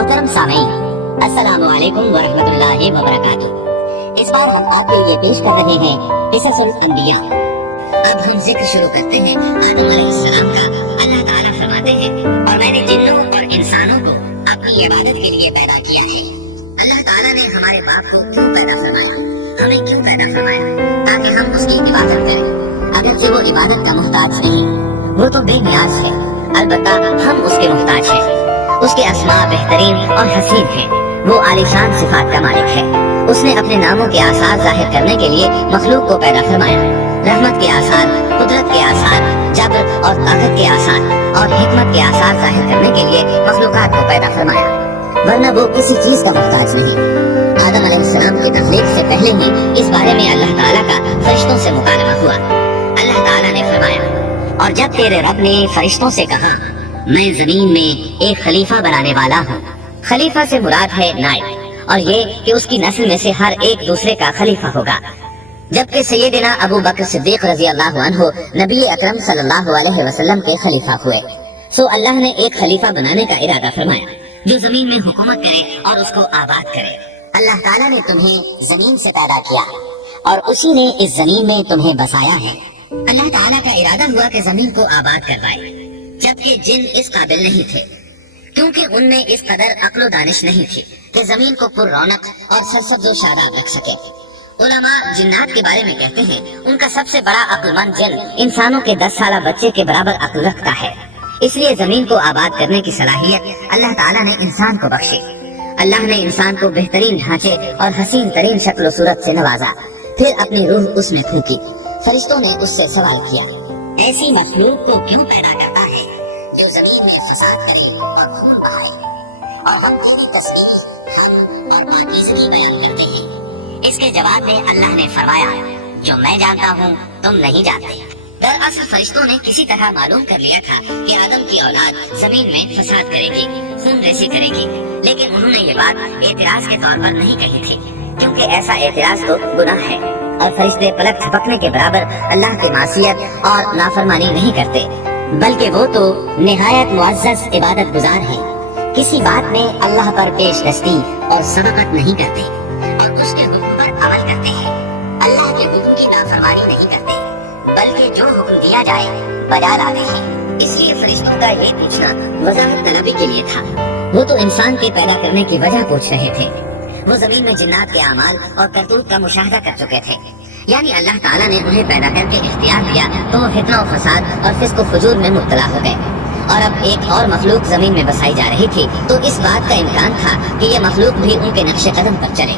मोहतरम सामीन, अस्सलाम वालेकुम वरहमतुल्लाहि वबरकातुहू। इस बार हम आपके लिए पेश कर रहे हैं क़िससुल अंबिया। अब हम जिक्र शुरू करते हैं आदम अलैहिस्सलाम का। अल्लाह ताला फरमाते हैं, और मैंने जिन्नों और इंसानों को अपनी इबादत के लिए पैदा किया है। अल्लाह ताला ने हमारे बाप को क्यों पैदा फरमाया, हमें क्यों पैदा फरमाया? ताकि हम उसकी इबादत करें। अगरचे वो इबादत का मुहताज नहीं, वो तो बेनियाज है, अलबत्ता हम उसके मुहताज हैं। उसके अस्मा बेहतरीन और हसीन हैं। वो आलीशान सिफात का मालिक है। उसने अपने नामों के आसार जाहिर करने के लिए मखलूक को पैदा फरमाया। रहमत के आसार, कुदरत के आसार, जबर और ताकत के आसार और हिकमत के आसार जाहिर करने के लिए मखलूकात को पैदा फरमाया, वरना वो किसी चीज का मुहताज नहीं। आदम अलैहिस्सलाम की तख्लीक से पहले ही इस बारे में अल्लाह ताला का फरिश्तों से मुकालमा हुआ। अल्लाह ताला ने फरमाया, और जब तेरे रब ने फरिश्तों से कहा, मैं जमीन में एक खलीफा बनाने वाला हूँ। खलीफा से मुराद है नाइब, और ये कि उसकी नस्ल में से हर एक दूसरे का खलीफा होगा। जबकि सैयदना अबू बकर सिद्दीक रज़ी अल्लाहु अन्हु नबी अकरम सल्लल्लाहु अलैहि वसल्लम के खलीफा हुए। सो अल्लाह ने एक खलीफा बनाने का इरादा फरमाया जो जमीन में हुकूमत करे और उसको आबाद करे। अल्लाह ताला ने तुम्हें जमीन से पैदा किया और उसी ने इस जमीन में तुम्हें बसाया है। अल्लाह ताला का इरादा हुआ कि जमीन को आबाद करवाए, जबकि जिन इस काबिल नहीं थे, क्योंकि उनमें इस कदर अक्ल दानिश नहीं थी कि जमीन को पुर रौनक और सरसब्ज़ व शादाब रख सके। उलमा जिन्नात के बारे में कहते हैं, उनका सबसे बड़ा अक्लमंद जिन इंसानों के 10 साला बच्चे के बराबर अक्ल रखता है। इसलिए जमीन को आबाद करने की सलाहियत अल्लाह ताला ने इंसान को बख्शी। अल्लाह ने इंसान को बेहतरीन ढांचे और हसीन तरीन शक्ल सूरत से नवाजा, फिर अपनी रूह उसमें फूकी। फरिश्तों ने उससे सवाल किया, ऐसी मखलूक को क्यों पैदा करता है जो जमीन में फसाद करे और खून बहाए? और हम तेरी तस्बीह, हम और पाकीज़गी बयान करते हैं। इसके जवाब में अल्लाह ने फरमाया, जो मैं जानता हूँ तुम नहीं जानते। दरअसल फरिश्तों ने किसी तरह मालूम कर लिया था कि आदम की औलाद जमीन में फसाद करेगी, खून रेसी करेगी, लेकिन उन्होंने ये बात एतराज के तौर पर नहीं कही थी, क्योंकि ऐसा एतराज तो गुनाह है और फरिश्ते पलक झपकने के बराबर अल्लाह की मासियत और नाफरमानी नहीं करते, बल्कि वो तो निहायत मुअज़्ज़ज़ इबादत गुजार हैं। किसी बात में अल्लाह पर पेश दस्ती और सबकत नहीं करते और उसके हुक्म पर अमल करते हैं। अल्लाह के हुक्म की नाफरमानी नहीं करते, बल्कि जो हुक्म दिया जाए बजा लाते हैं। इसलिए फरिश्तों का ये पूछना वज़ाहत तलबी के लिए था। वो तो इंसान के पैदा करने की वजह पूछ रहे थे। वो जमीन में जिन्नात के अमाल और करतूत का मुशाहदा कर चुके थे, यानी अल्लाह ताला ने उन्हें पैदा करके इख्तियार दिया तो वो फितना और फसाद और फिस्क व फुजूर में मुब्तला हो गए। और अब एक और मखलूक जमीन में बसाई जा रही थी, तो इस बात का इम्कान था कि ये मखलूक भी उनके नक्शे कदम पर चले।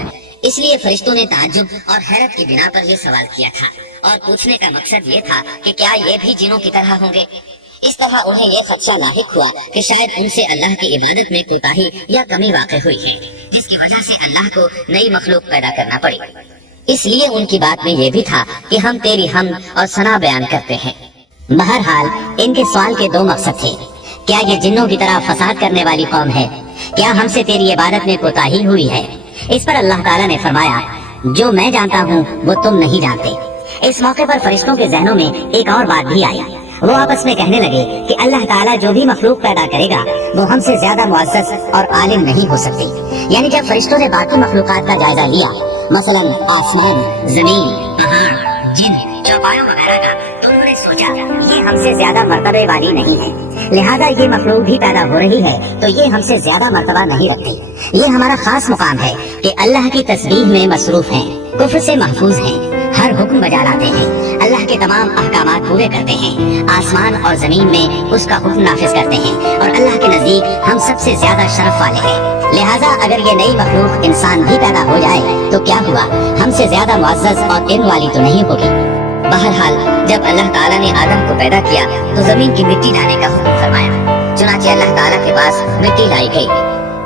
इसलिए फरिश्तों ने ताज्जुब और हैरत की बिना पर ये सवाल किया था, और पूछने का मकसद ये था कि क्या ये भी जिनों की तरह होंगे। इस तरह उन्हें ये खदशा लाहिक हुआ कि शायद उनसे अल्लाह की इबादत में कोताही या कमी वाक़ई हुई है, जिसकी वजह से अल्लाह को नई मखलूक पैदा करना पड़ी। इसलिए उनकी बात में ये भी था कि हम तेरी हमद और सना बयान करते हैं। बहरहाल इनके सवाल के दो मकसद थे, क्या ये जिन्नों की तरह फसाद करने वाली कौम है? क्या हमसे तेरी इबादत में कोताही हुई है? इस पर अल्लाह ताला ने फरमाया, जो मैं जानता हूँ वो तुम नहीं जानते। इस मौके पर फरिश्तों के जहनों में एक और बात भी आई। वो आपस में कहने लगे कि अल्लाह ताला जो भी मखलूक पैदा करेगा वो हमसे ज्यादा मुअज़्ज़ज़ और आलिम नहीं हो सकती। यानी जब फरिश्तों ने बाकी मखलूकात का जायजा लिया, मसलन आसमान, जमीन, पहाड़, जिन, चौपायों वगैरह का, तो उन्होंने सोचा ये हमसे ज्यादा मर्तबे वाली नहीं है, लिहाजा ये मखलूक भी पैदा हो रही है तो ये हमसे ज्यादा मर्तबा नहीं रखती। ये हमारा खास मुकाम है कि अल्लाह की तस्बीह में मसरूफ हैं, कुफ्र से महफूज हैं, हर हुक्म बजा लाते हैं, अल्लाह के तमाम अहकामात पूरे करते हैं, आसमान और जमीन में उसका हुक्म नाफिज करते हैं, और अल्लाह के नजदीक हम सबसे ज्यादा शरफ वाले हैं। लिहाजा अगर ये नई मखलूक इंसान भी पैदा हो जाए तो क्या हुआ, हमसे ज्यादा मुअज़्ज़ज़ और इल्म वाली तो नहीं होगी। बहरहाल जब अल्लाह ताला ने आदम को पैदा किया तो जमीन की मिट्टी लाने का हुक्म फरमाया। चुनांचे अल्लाह ताला के पास मिट्टी लाई गई।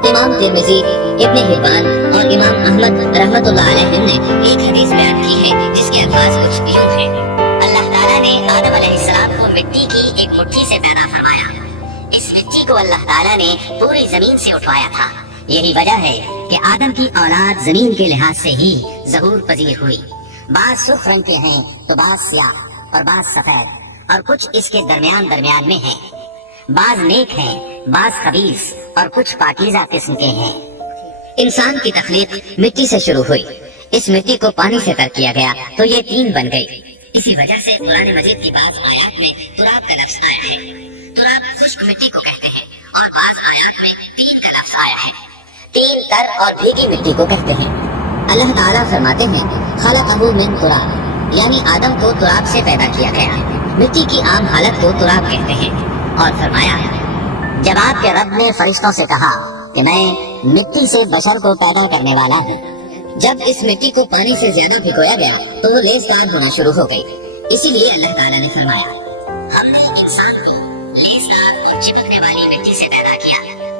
इमाम तिर्मिज़ी, इब्न हिब्बान और इमाम अहमद रहमतुल्लाह अलैहिम ने एक हदीस बयान की है जिसके अल्फाज कुछ यूं हैं, अल्लाह ताला ने आदम अलैहिस्सलाम को मिट्टी की एक मुट्ठी से पैदा फरमाया। इस मिट्टी को अल्लाह ताला ने पूरी जमीन से उठवाया था। यही वजह है कि आदम की औलाद जमीन के लिहाज से ही ज़हूर पजीर हुई। बाज सुर्ख रंग के हैं तो बाज स्याह और बाज सफेद, और कुछ इसके दरमियान में हैं। बाज नेक हैं بعض خبیث اور کچھ پاکیزہ قسم کے ہیں۔ انسان کی تخلیق مٹی سے شروع ہوئی، اس مٹی کو پانی سے تر کیا گیا تو یہ تین بن گئی۔ اسی وجہ سے قرآن مجید کی بعض آیات میں تراب کا لفظ آیا ہے۔ تراب خشک مٹی کو کہتے ہیں، اور بعض آیات میں تین کا لفظ آیا ہے۔ تین تر اور بھیگی مٹی کو کہتے ہیں۔ اللہ تعالیٰ فرماتے ہیں خلقہ من تراب، یعنی آدم کو تراب سے پیدا کیا گیا۔ مٹی کی عام حالت کو تراب کہتے ہیں، اور فرمایا جب آپ کے رب نے فرشتوں سے کہا کہ میں مٹی سے بشر کو پیدا کرنے والا ہوں، جب اس مٹی کو پانی سے زیادہ بھگویا گیا تو وہ لیسدار ہونا شروع ہو گئی۔ اسی لیے اللہ تعالیٰ نے فرمایا ہم نے انسان کو لیسدار اور چپکنے والی مٹی سے پیدا کیا۔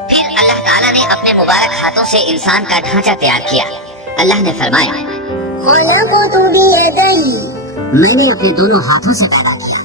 پھر اللہ تعالیٰ نے اپنے مبارک ہاتھوں سے انسان کا ڈھانچہ تیار کیا۔ اللہ نے فرمایا میں نے اپنے دونوں ہاتھوں سے پیدا کیا۔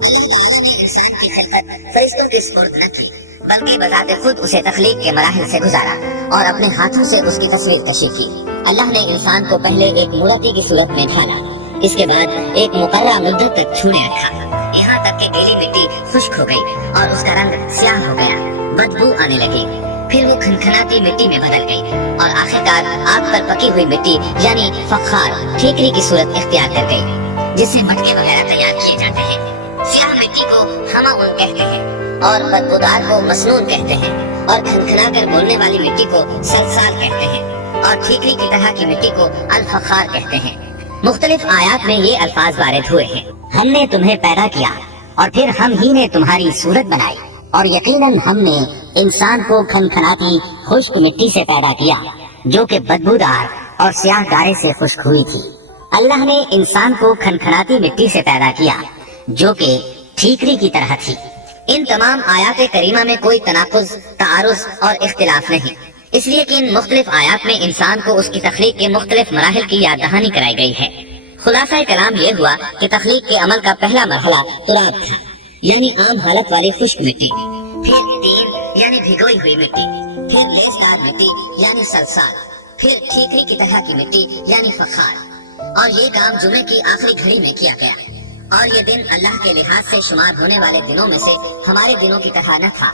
اللہ تعالیٰ نے انسان کی خلقت فرشتوں کی سپرد نہ کی، بلکہ بذات خود اسے تخلیق کے مراحل سے گزارا اور اپنے ہاتھوں سے اس کی تصویر کشی کی۔ اللہ نے انسان کو پہلے ایک مورتی کی صورت میں ڈھالا، اس کے بعد ایک مقررہ مدت تک چھونے رکھا، یہاں تک کہ گیلی مٹی خشک ہو گئی اور اس کا رنگ سیاہ ہو گیا، بدبو آنے لگی۔ پھر وہ کھنکھناتی مٹی میں بدل گئی اور آخرکار آگ پر پکی ہوئی مٹی یعنی فخار ٹھیکری کی صورت اختیار کر گئی، جس سے مٹکے وغیرہ تیار کیے جاتے ہیں۔ سیاہ مٹی کو ہماؤن کہتے ہیں اور بدبودار کو مسنون کہتے ہیں، اور کھنکھنا کر بولنے والی مٹی کو سلسال کہتے ہیں، اور ٹھیکری کی طرح کی مٹی کو الفخار کہتے ہیں۔ مختلف آیات میں یہ الفاظ وارد ہوئے ہیں، ہم نے تمہیں پیدا کیا اور پھر ہم ہی نے تمہاری صورت بنائی، اور یقیناً ہم نے انسان کو کھنکھناتی خشک مٹی سے پیدا کیا جو کہ بدبودار اور سیاہ گارے سے خشک ہوئی تھی۔ اللہ نے انسان کو کھنکھناتی مٹی سے پیدا کیا جو کہ ٹھیکری کی طرح تھی۔ ان تمام آیات کریمہ میں کوئی تناقض، تعارض اور اختلاف نہیں، اس لیے کہ ان مختلف آیات میں انسان کو اس کی تخلیق کے مختلف مراحل کی یاد دہانی کرائی گئی ہے۔ خلاصہ کلام یہ ہوا کہ تخلیق کے عمل کا پہلا مرحلہ تراب تھا، یعنی عام حالت والی خشک مٹی، پھر تین یعنی بھگوئی ہوئی مٹی، پھر لیسدار مٹی یعنی سلسال، پھر ٹھیکری کی طرح کی مٹی یعنی فخار، اور یہ کام جمعے کی آخری گھڑی میں کیا گیا۔ اور یہ دن اللہ کے لحاظ سے شمار ہونے والے دنوں میں سے ہمارے دنوں کی طرح نہ تھا،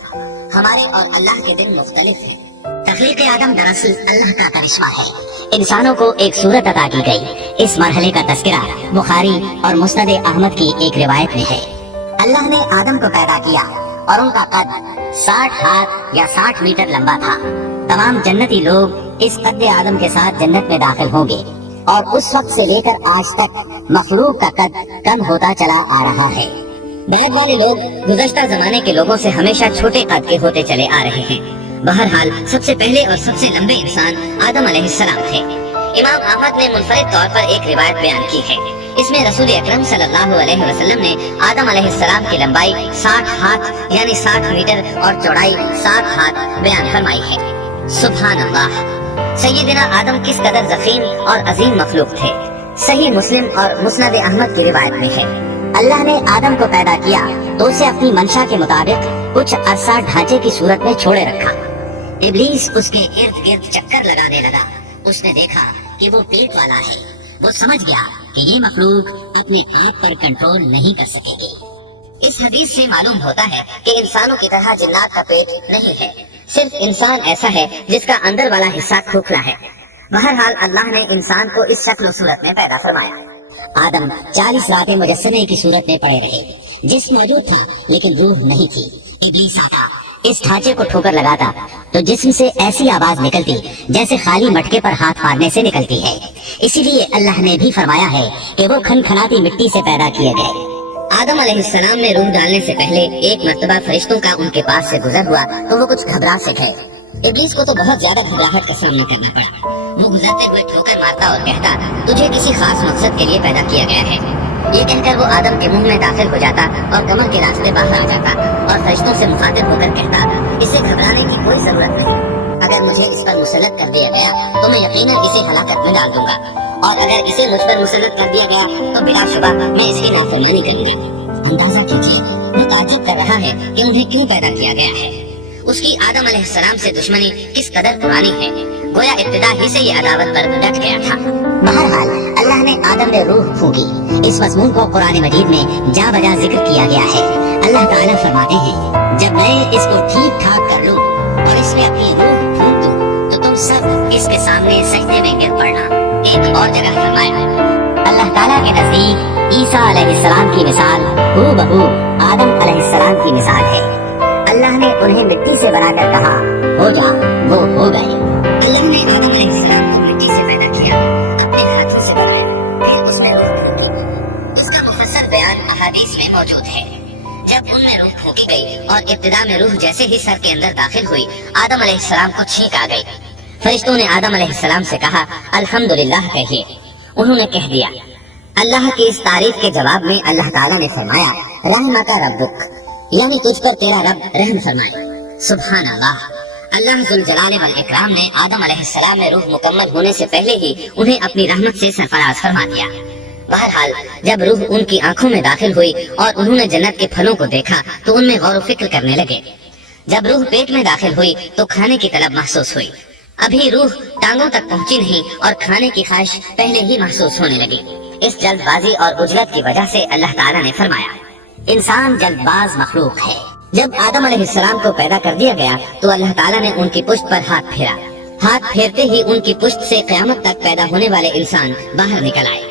ہمارے اور اللہ کے دن مختلف ہیں۔ تخلیق آدم دراصل اللہ کا کرشمہ ہے، انسانوں کو ایک صورت عطا کی گئی۔ اس مرحلے کا تذکرہ بخاری اور مسند احمد کی ایک روایت میں ہے۔ اللہ نے آدم کو پیدا کیا اور ان کا قد 60 ہاتھ یا 60 میٹر لمبا تھا۔ تمام جنتی لوگ اس قد آدم کے ساتھ جنت میں داخل ہوں گے، اور اس وقت سے لے کر آج تک مخلوق کا قد کم ہوتا چلا آ رہا ہے۔ بعد والے لوگ گزشتہ زمانے کے لوگوں سے ہمیشہ چھوٹے قد کے ہوتے چلے آ رہے ہیں۔ بہرحال سب سے پہلے اور سب سے لمبے انسان آدم علیہ السلام تھے۔ امام احمد نے منفرد طور پر ایک روایت بیان کی ہے، اس میں رسول اکرم صلی اللہ علیہ وسلم نے آدم علیہ السلام کی لمبائی 60 ہاتھ یعنی 60 میٹر اور چوڑائی 60 ہاتھ بیان فرمائی ہے۔ سبحان اللہ! سیدنا آدم کس قدر ضخیم اور عظیم مخلوق تھے۔ صحیح مسلم اور مسند احمد کی روایت میں ہے، اللہ نے آدم کو پیدا کیا تو اسے اپنی منشا کے مطابق کچھ عرصہ ڈھانچے کی صورت میں چھوڑے رکھا۔ ابلیس اس کے ارد گرد چکر لگانے لگا۔ اس نے دیکھا کہ وہ پیٹ والا ہے، وہ سمجھ گیا کہ یہ مخلوق اپنے آپ پر کنٹرول نہیں کر سکے گی۔ اس حدیث سے معلوم ہوتا ہے کہ انسانوں کی طرح جنات کا پیٹ نہیں ہے، صرف انسان ایسا ہے جس کا اندر والا حصہ کھوکھلا ہے۔ بہرحال اللہ نے انسان کو اس شکل و صورت میں پیدا فرمایا۔ آدم 40 راتیں مجسمے کی صورت میں پڑے رہے، جسم موجود تھا لیکن روح نہیں تھی۔ ابلیس آتا، اس ڈھانچے کو ٹھوکر لگاتا تو جسم سے ایسی آواز نکلتی جیسے خالی مٹکے پر ہاتھ مارنے سے نکلتی ہے۔ اسی لیے اللہ نے بھی فرمایا ہے کہ وہ کھنکھناتی مٹی سے پیدا کیے گئے۔ آدم علیہ السلام میں روح ڈالنے سے پہلے ایک مرتبہ فرشتوں کا ان کے پاس سے گزر ہوا تو وہ کچھ گھبرا سے گئے۔ ابلیس کو تو بہت زیادہ گھبراہٹ کا سامنا کرنا پڑا۔ وہ گزرتے ہوئے ٹھوکر مارتا اور کہتا تجھے کسی خاص مقصد کے لیے پیدا کیا گیا ہے۔ یہ کہہ کر وہ آدم کے منہ میں داخل ہو جاتا اور کمر کے راستے باہر آ جاتا اور فرشتوں سے مخاطب ہو کر کہتا اسے گھبرانے کی کوئی ضرورت نہیں، اگر مجھے اس پر مسلط کر دیا گیا تو میں یقیناً اسے ہلاکت میں ڈال دوں گا، اور اگر اسے مجھ پر مسلط کر دیا گیا تو بلا شبہ میں اس کی نافرمانی کروں گا۔ اندازہ کیجیے وہ تعجب کر رہا ہے کہ انہیں کیوں پیدا کیا گیا ہے۔ اس کی آدم علیہ السلام سے دشمنی کس قدر پرانی ہے، گویا ابتدا ہی سے یہ عداوت پر ڈٹ گیا تھا۔ بہرحال اللہ نے آدم میں روح پھونکی۔ اس مضمون کو قرآن مجید میں جا بجا ذکر کیا گیا ہے۔ अल्लाह ताला फरमाते हैं, जब मैं इसको ठीक ठाक कर लूं और इसमें अपनी रूह फूंक दूं तो तुम सब इसके सामने सजदे में गिर पड़ना। एक और जगह फरमाया, अल्लाह ताला के नजदीक ईसा अलैहिस्सलाम की मिसाल हूबहू आदम अलैहिस्सलाम की मिसाल है। अल्लाह ने उन्हें मिट्टी से बनाकर कहा, हो जा, वो हो गए। अल्लाह ने आदम अलैहिस्सलाम को मिट्टी से पैदा किया, अपने हाथों से बनाया, फिर उसमें रूह फूंकी। उसका मुफस्सल बयान अहादीस में मौजूद है। जब उनमें रूह फूंकी गई और इब्तिदा में रूह जैसे ही सर के अंदर दाखिल हुई, आदम अलैहिस्सलाम को छींक आ गई। फरिश्तों ने आदम अलैहिस्सलाम से कहा, अल्हम्दुलिल्लाह कहिए। उन्होंने कह दिया। अल्लाह की इस तारीफ के जवाब में अल्लाह ताला ने फरमाया, रहमका रब्बुक, यानी तुझ पर तेरा रब रहम फरमाए। सुभान अल्लाह। अल्लाह जुल जलाल वल इकराम ने आदम अलैहिस्सलाम में रूह मुकम्मल होने से पहले ही उन्हें अपनी रहमत से सरफराज फरमा दिया। बहरहाल जब रूह उनकी आंखों में दाखिल हुई और उन्होंने जन्नत के फलों को देखा तो उनमें गौर फिक्र करने लगे। जब रूह पेट में दाखिल हुई तो खाने की तलब महसूस हुई। अभी रूह टांगों तक पहुंची नहीं और खाने की ख्वाहिश पहले ही महसूस होने लगी। इस जल्दबाजी और उजलत की वजह से अल्लाह ताला ने फरमाया, इंसान जल्दबाज मखलूक है। जब आदम अलैहिस्सलाम को पैदा कर दिया गया तो अल्लाह ताला ने उनकी पुश्त पर हाथ फेरा। हाथ फेरते ही उनकी पुश्त से क़यामत तक पैदा होने वाले इंसान बाहर निकल आए।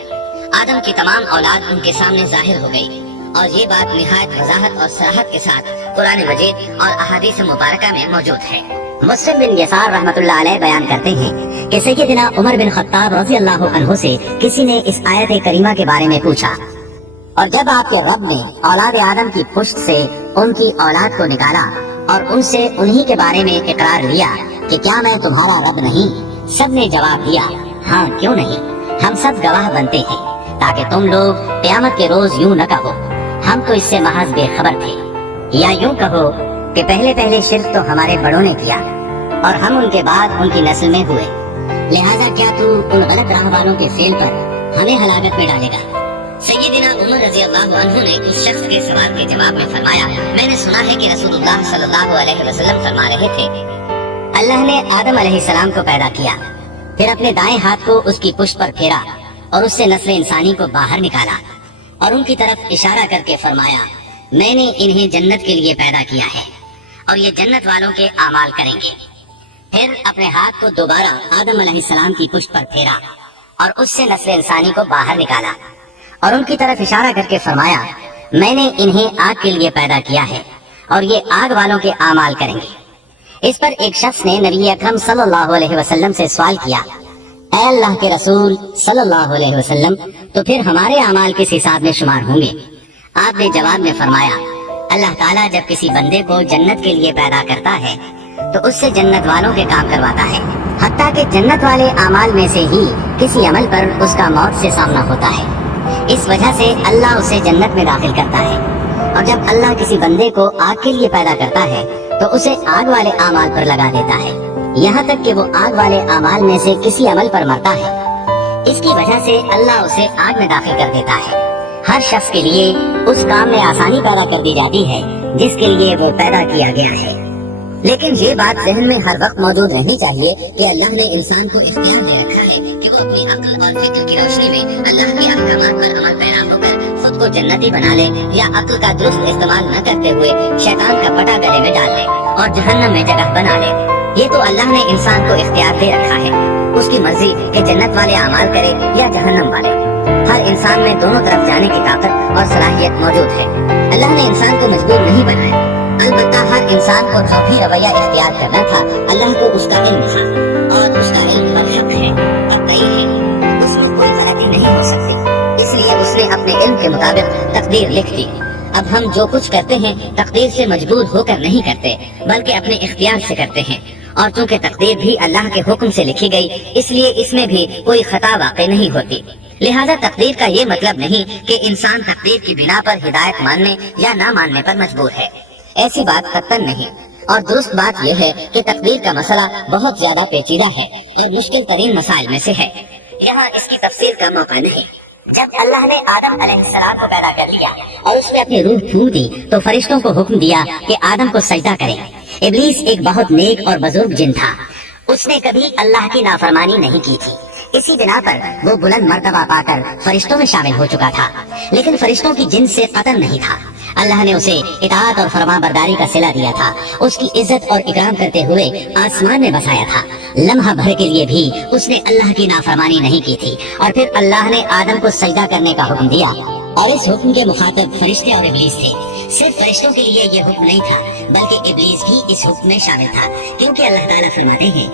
आदम की तमाम औलाद उनके सामने जाहिर हो गई और ये बात निहायत वजाहत और सराहत के साथ कुरान मजीद और अहादीस मुबारका में मौजूद है। मुस्लिम बिन यसार रहमतुल्लाह अलैह बयान करते हैं कि सैयदना उमर बिन खत्ताब रज़ी अल्लाह अन्हु से किसी ने इस आयत करीमा के बारे में पूछा, और जब आपके रब ने औलाद आदम की पुश्त से उनकी औलाद को निकाला और उनसे उन्हीं के बारे में इकरार लिया कि क्या मैं तुम्हारा रब नहीं? सब ने जवाब दिया, हाँ क्यों नहीं, हम सब गवाह बनते हैं, ताकि तुम लोग क़यामत के रोज यूं न कहो हम तो इससे महज बेखबर थे, या यूं कहो कि पहले पहले शिर्क तो हमारे बड़ों ने किया और हम उनके बाद उनकी नस्ल में हुए, लिहाजा क्या तू उन गलत राह वालों के फेल पर हमें हलाकत में डालेगा। सैयदना उमर रज़ी अल्लाह अन्हु ने उस शख्स के सवाल के जवाब में फरमाया, मैंने सुना है कि रसूलुल्लाह सल्लल्लाहु अलैहि वसल्लम फरमा रहे थे, अल्लाह ने आदम अलैहिस्सलाम को पैदा किया, फिर अपने दाएं हाथ को उसकी पुश्त पर फेरा और उससे नस्ल इंसानी को बाहर निकाला और उनकी तरफ इशारा करके फरमाया, मैंने इन्हें जन्नत के लिए पैदा किया है और ये जन्नत वालों के आमाल करेंगे। फिर अपने हाथ को दोबारा आदम अलैहिस्सलाम की पुश्त पर फेरा और उससे नस्ल इंसानी को बाहर निकाला और उनकी तरफ इशारा करके फरमाया, मैंने इन्हें आग के लिए पैदा किया है और ये आग वालों के आमाल करेंगे। इस पर एक शख्स ने नबी अकरम सल्लल्लाहु अलैहि वसल्लम से सवाल किया, ऐ अल्लाह के रसूल सल्लल्लाहु अलैहि वसल्लम, तो फिर हमारे आमाल किस हिसाब में शुमार होंगे? आपने जवाब में फरमाया, अल्लाह ताला जब किसी बंदे को जन्नत के लिए पैदा करता है तो उससे जन्नत वालों के काम करवाता है, हत्ता कि जन्नत वाले आमाल में से ही किसी अमल पर उसका मौत से सामना होता है। इस वजह से अल्लाह उसे जन्नत में दाखिल करता है। और जब अल्लाह किसी बंदे को आग के लिए पैदा करता है तो उसे आग वाले आमाल पर लगा देता है, यहाँ तक कि वो आग वाले आमाल में से किसी अमल पर मरता है। इसकी वजह से अल्लाह उसे आग में दाखिल कर देता है। हर शख्स के लिए उस काम में आसानी पैदा कर दी जाती है जिसके लिए वो पैदा किया गया है। लेकिन ये बात जहन में हर वक्त मौजूद रहनी चाहिए कि अल्लाह ने इंसान को इख्तियार दे रखा है कि वो अपनी अक्ल और फिक्र की रोशनी में अल्लाह के अहकामात पर अमल पैरा होकर खुद को जन्नती बना ले, या अक्ल का दुरुस्त इस्तेमाल न करते हुए शैतान का पटा गले में डाल ले और जहन्नम में जगह बना ले। ये तो अल्लाह ने इंसान को इख्तियार दे रखा है, उसकी मर्जी कि जन्नत वाले अमाल करे या जहन्नम वाले। हर इंसान में दोनों तरफ जाने की ताकत और सलाहियत मौजूद है। अल्लाह ने इंसान को मजबूर नहीं बनाया, अलबत्ता हर इंसान को जो भी रवैया इख्तियार करना था अल्लाह को उसका इल्म था और उसका इल्म बरहक है, तकदीर है, उसमें कोई गलती नहीं हो सकती, इसलिए उसने अपने इल्म के मुताबिक तकदीर लिख दी। अब हम जो कुछ करते हैं तकदीर से मजबूर होकर नहीं करते बल्कि अपने इख्तियार से करते हैं, और चूँकि तकदीर भी अल्लाह के हुक्म से लिखी गई इसलिए इसमें भी कोई खता वाक़ई नहीं होती। लिहाजा तकदीर का ये मतलब नहीं कि इंसान तकदीर की बिना पर हिदायत मानने या ना मानने पर मजबूर है, ऐसी बात कतई नहीं। और दुरुस्त बात यह है कि तकदीर का मसला बहुत ज्यादा पेचीदा है और मुश्किल तरीन मसाइल में से है, यहाँ इसकी तफसील का मौका नहीं। जब अल्लाह ने आदम अलैहिस्सलाम को पैदा कर लिया और उसमें अपनी रूह फूंक दी तो फरिश्तों को हुक्म दिया कि आदम को सजदा करें। इब्लीस एक बहुत नेक और बुजुर्ग जिन था, उसने कभी अल्लाह की नाफरमानी नहीं की थी, इसी बिना पर वो बुलंद मर्तबा पाकर फरिश्तों में शामिल हो चुका था, लेकिन फरिश्तों की जिन्स से कतन नहीं था। अल्लाह ने उसे इताअत और फरमाबरदारी का सिला दिया था, उसकी इज्जत और इकराम करते हुए आसमान में बसाया था। लम्हा भर के लिए भी उसने अल्लाह की नाफरमानी नहीं की थी। और फिर अल्लाह ने आदम को सजदा करने का हुक्म दिया, और इस हुक्म के मुखातिब फरिश्ते और इब्लीस थे। सिर्फ फरिश्तों के लिए ये हुक्म नहीं था, बल्कि इब्लीस भी इस हुक्म में शामिल था, क्योंकि अल्लाह ताला फरमाते हैं,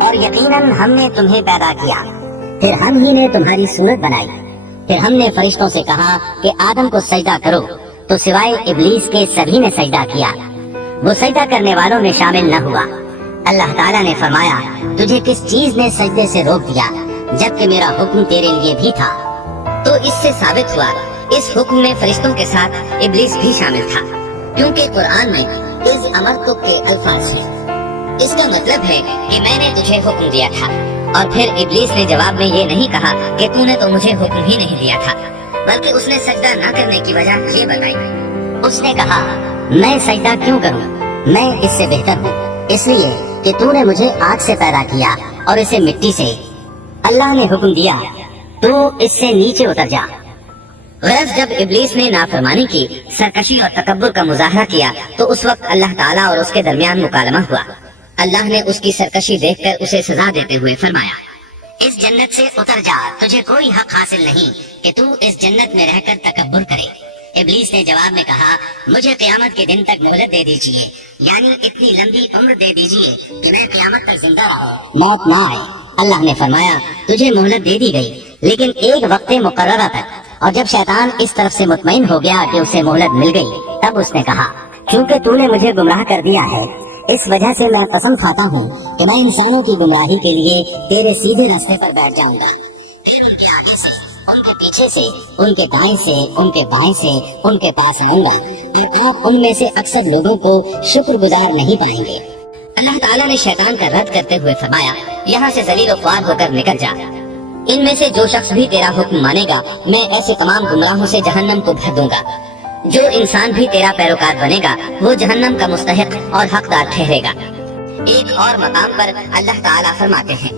और यकीनन हमने तुम्हें पैदा किया, फिर हम ही ने तुम्हारी सूरत बनाई। फिर हमने फरिश्तों से कहा कि आदम को सजदा करो, तो सिवाय इब्लीस के सभी ने सजदा किया। वो सजदा करने वालों में शामिल न हुआ। अल्लाह ताला ने फरमाया, तुझे किस चीज ने सजदे से रोक दिया, जबकि मेरा हुक्म तेरे लिए भी था। तो इससे साबित हुआ इस हुक्म में फरिश्तों के साथ इब्लीस भी शामिल था, क्योंकि कुरान में इस अमरतुक के अल्फाज हैं। इसका मतलब है कि मैंने तुझे हुक्म दिया था। और फिर इब्लीस ने जवाब में ये नहीं कहा कि तूने तो मुझे हुक्म ही नहीं दिया था, बल्कि उसने सजदा न करने की वजह ये बताई। उसने कहा, मैं सजदा क्यों करूं? मैं इससे बेहतर हूँ, इसलिए कि तूने मुझे आग से पैदा किया और इसे मिट्टी से। अल्लाह ने हुक्म दिया, तू इससे नीचे उतर जा। गरज जब इब्लीस ने नाफरमानी की, सरकशी और तकब्बुर का मुजाहरा किया, तो उस वक्त अल्लाह ताला और उसके दरमियान मुकालमा हुआ। अल्लाह ने उसकी सरकशी देखकर उसे सजा देते हुए फरमाया, इस जन्नत से उतर जा, तुझे कोई हक हासिल नहीं कि तू इस जन्नत में रहकर तकब्बुर करे। इब्लीस ने जवाब में कहा, मुझे क़यामत के दिन तक मोहलत दे दीजिए, यानी इतनी लंबी उम्र दे दीजिए कि मैं क़यामत तक जिंदा रहूं, मौत ना आए। अल्लाह ने फरमाया, तुझे मोहलत दे दी गई, लेकिन एक वक्त मुकर्ररा तक। और जब शैतान इस तरफ से मुतमईन हो गया कि उसे मोहलत मिल गई, तब उसने कहा, क्योंकि तूने मुझे गुमराह कर दिया है, इस वजह से मैं कसम खाता हूँ कि मैं इंसानों की गुमराही के लिए तेरे सीधे रास्ते पर बैठ जाऊंगा। उनके आगे से, उनके पीछे से, उनके दाएं से, उनके बाएं से, उनके पास आऊंगा, और आप उनमें से अक्सर लोगों को शुक्रगुजार नहीं पाएंगे। अल्लाह ताला ने शैतान का रद्द करते हुए फरमाया, यहाँ से जलील ख्वार होकर निकल जा। इनमें से जो शख्स भी तेरा हुक्म मानेगा, मैं ऐसे तमाम गुमराहों से जहन्नम को भर दूंगा। जो इंसान भी तेरा पैरोकार बनेगा, वो जहन्नम का मुस्तहिक और हकदार ठहरेगा। एक और मकाम पर अल्लाह ताला फरमाते हैं,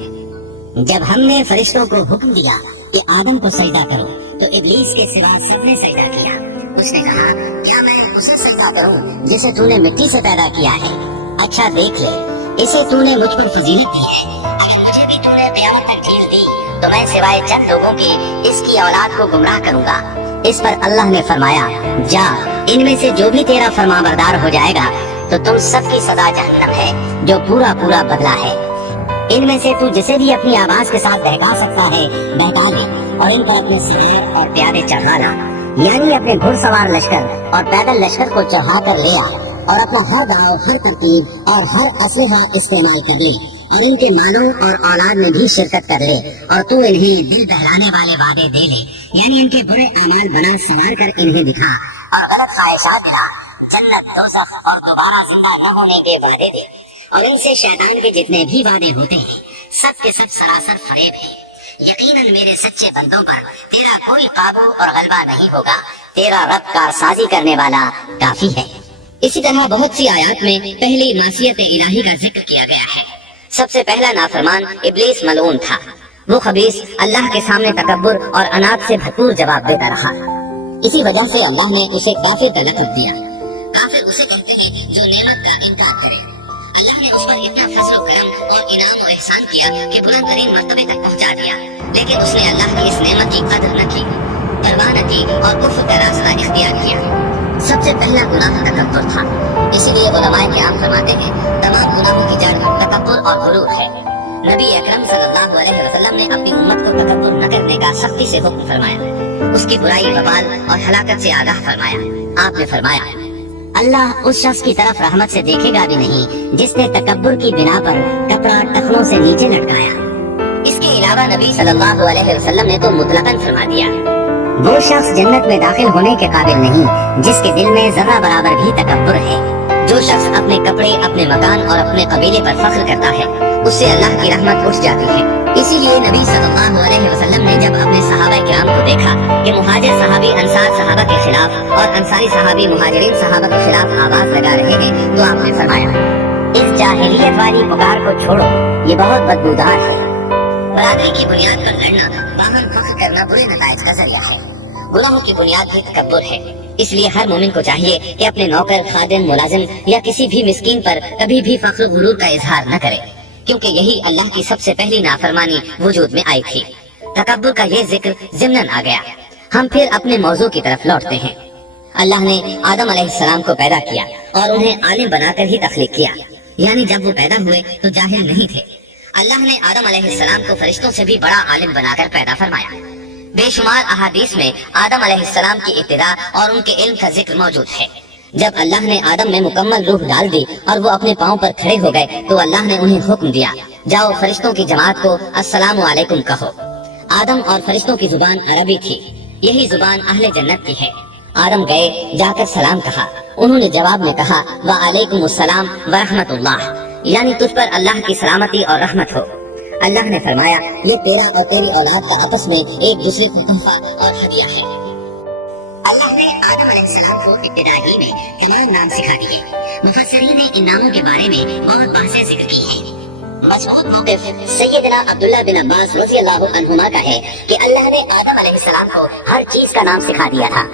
जब हमने फरिश्तों को हुक्म दिया कि आदम को सजदा करो, तो इब्लीस के सिवा सबने सजदा किया। उसने कहा, क्या मैं उसे सजदा करूं जिसे तूने मिट्टी से पैदा किया है? अच्छा देख ले, इसे तूने मुझ पर फजीलत दी है। अगर मुझे भी तूने क़यामत तक ढील दी, तो मैं सिवाय चंद लोगों की इसकी औलाद को गुमराह करूंगा। इस पर अल्लाह ने फरमाया, जा, इनमें से जो भी तेरा फरमाबरदार हो जाएगा, तो तुम सबकी सजा जहन्नम है, जो पूरा पूरा बदला है। इनमें से तू जिसे भी अपनी आवाज के साथ बहका सकता है, बहका ले, और इन पर अपने सिपाही और प्यादे चढ़ा ला, यानी अपने घुड़सवार लश्कर और पैदल लश्कर को चढ़ा कर ले आ, और अपना हर दाव, हर तरतीब और हर असलहा इस्तेमाल कर ले, और इनके मालों और औलाद में भी शिरकत कर ले, और तू इन्हें दिल बहलाने वाले वादे दे ले, यानी इनके बुरे अमाल बना सवार कर इन्हें दिखा, और गलत ख्वाहिशात दिला, जन्नत, दोज़ख और दोबारा जिंदा न होने के वादे दे। और इनसे शैतान के जितने भी वादे होते हैं, सब के सब सरासर फरेब है। यकीनन मेरे सच्चे बंदों पर तेरा कोई काबू और गलबा नहीं होगा, तेरा रब कारसाजी करने वाला काफी है। इसी तरह बहुत सी आयत में पहली मासियत इलाही का जिक्र किया गया है। सबसे पहला नाफरमान इब्लीस मलऊन था। वो खबीस अल्लाह के सामने तकब्बुर और अनाद से भरपूर जवाब देता रहा। इसी वजह से अल्लाह ने उसे काफिर का लक़ब दिया। काफिर उसे कहते हैं जो नेमत का इनकार करे। अल्लाह ने उस पर इतना फजल करम और इनाम और एहसान किया कि बुलंदतरीन मर्तबे तक पहुंचा दिया, लेकिन उसने अल्लाह की इस नेमत की कदर न की, परवाह न की और कुफ्र का रास्ता इख्तियार किया। सबसे पहला गुनाह तकब्बुर था। इसीलिए उलमाए किराम फरमाते हैं, तमाम गुनाहों की जड़ तकब्बुर और गुरूर है। नबी अकरम सल्लल्लाहु अलैहि वसल्लम ने अपनी उम्मत को तकब्बुर न करने का सख्ती से हुक्म फरमाया, उसकी बुराई, वबाल और हलाकत से आगाह फरमाया। आपने फरमाया, अल्लाह उस शख्स की तरफ रहमत से देखेगा भी नहीं जिसने तकब्बुर की बिना पर कपड़ा टखनों से नीचे लटकाया। इसके अलावा नबी सल्लल्लाहु अलैहि वसल्लम ने तो मुतलकन फरमा दिया, वो शख्स जन्नत में दाखिल होने के काबिल नहीं जिसके दिल में जरा बराबर भी तकब्बुर है। जो शख्स अपने कपड़े, अपने मकान और अपने कबीले पर फख्र करता है, उससे अल्लाह की रहमत उठ जाती है। इसीलिए नबी सल्लल्लाहु अलैहि वसल्लम ने जब अपने सहाबा किराम को देखा कि मुहाजिर सहाबी अंसार सहाबा के खिलाफ और अंसारी सहाबी मुहाजिरीन सहाबा के खिलाफ आवाज लगा रहे हैं, तो आपने फरमाया, इस जाहिलियत वाली पुकार को छोड़ो, ये बहुत बदबूदार है। برادری کی بنیاد پر لڑنا، باہم فخر کرنا برے نتائج کا ذریعہ ہے۔ گناہوں کی بنیاد بھی تکبر ہے، اس لیے ہر مومن کو چاہیے کہ اپنے نوکر، خادم، ملازم یا کسی بھی مسکین پر کبھی بھی فخر و غرور کا اظہار نہ کرے، کیونکہ یہی اللہ کی سب سے پہلی نافرمانی وجود میں آئی تھی۔ تکبر کا یہ ذکر ضمناً آ گیا۔ ہم پھر اپنے موضوع کی طرف لوٹتے ہیں۔ اللہ نے آدم علیہ السلام کو پیدا کیا اور انہیں عالم بنا کر ہی تخلیق کیا، یعنی جب وہ پیدا ہوئے تو جاہل نہیں تھے۔ اللہ نے آدم علیہ السلام کو فرشتوں سے بھی بڑا عالم بنا کر پیدا فرمایا۔ بے شمار احادیث میں آدم علیہ السلام کی ابتدا اور ان کے علم کا ذکر موجود ہے۔ جب اللہ نے آدم میں مکمل روح ڈال دی اور وہ اپنے پاؤں پر کھڑے ہو گئے تو اللہ نے انہیں حکم دیا، جاؤ فرشتوں کی جماعت کو السلام علیکم کہو۔ آدم اور فرشتوں کی زبان عربی تھی، یہی زبان اہل جنت کی ہے۔ آدم گئے، جا کر سلام کہا، انہوں نے جواب میں کہا وعلیکم السلام ورحمۃ اللہ، یعنی تجھ پر اللہ کی سلامتی اور رحمت ہو۔ اللہ نے فرمایا یہ تیرا اور تیری اولاد کا آپس میں ایک دوسرے کو تحفہ اور ہدیہ ہے۔ اللہ نے آدم علیہ السلام کو ابتدائی میں تمام نام سکھا دیے۔ مفسرین نے ان ناموں کے بارے میں بہت بحثیں ذکر کی ہیں۔ مضبوط موقف سیدنا عبداللہ بن عباس رضی اللہ عنہما کا ہے کہ اللہ نے آدم علیہ السلام کو ہر چیز کا نام سکھا دیا تھا،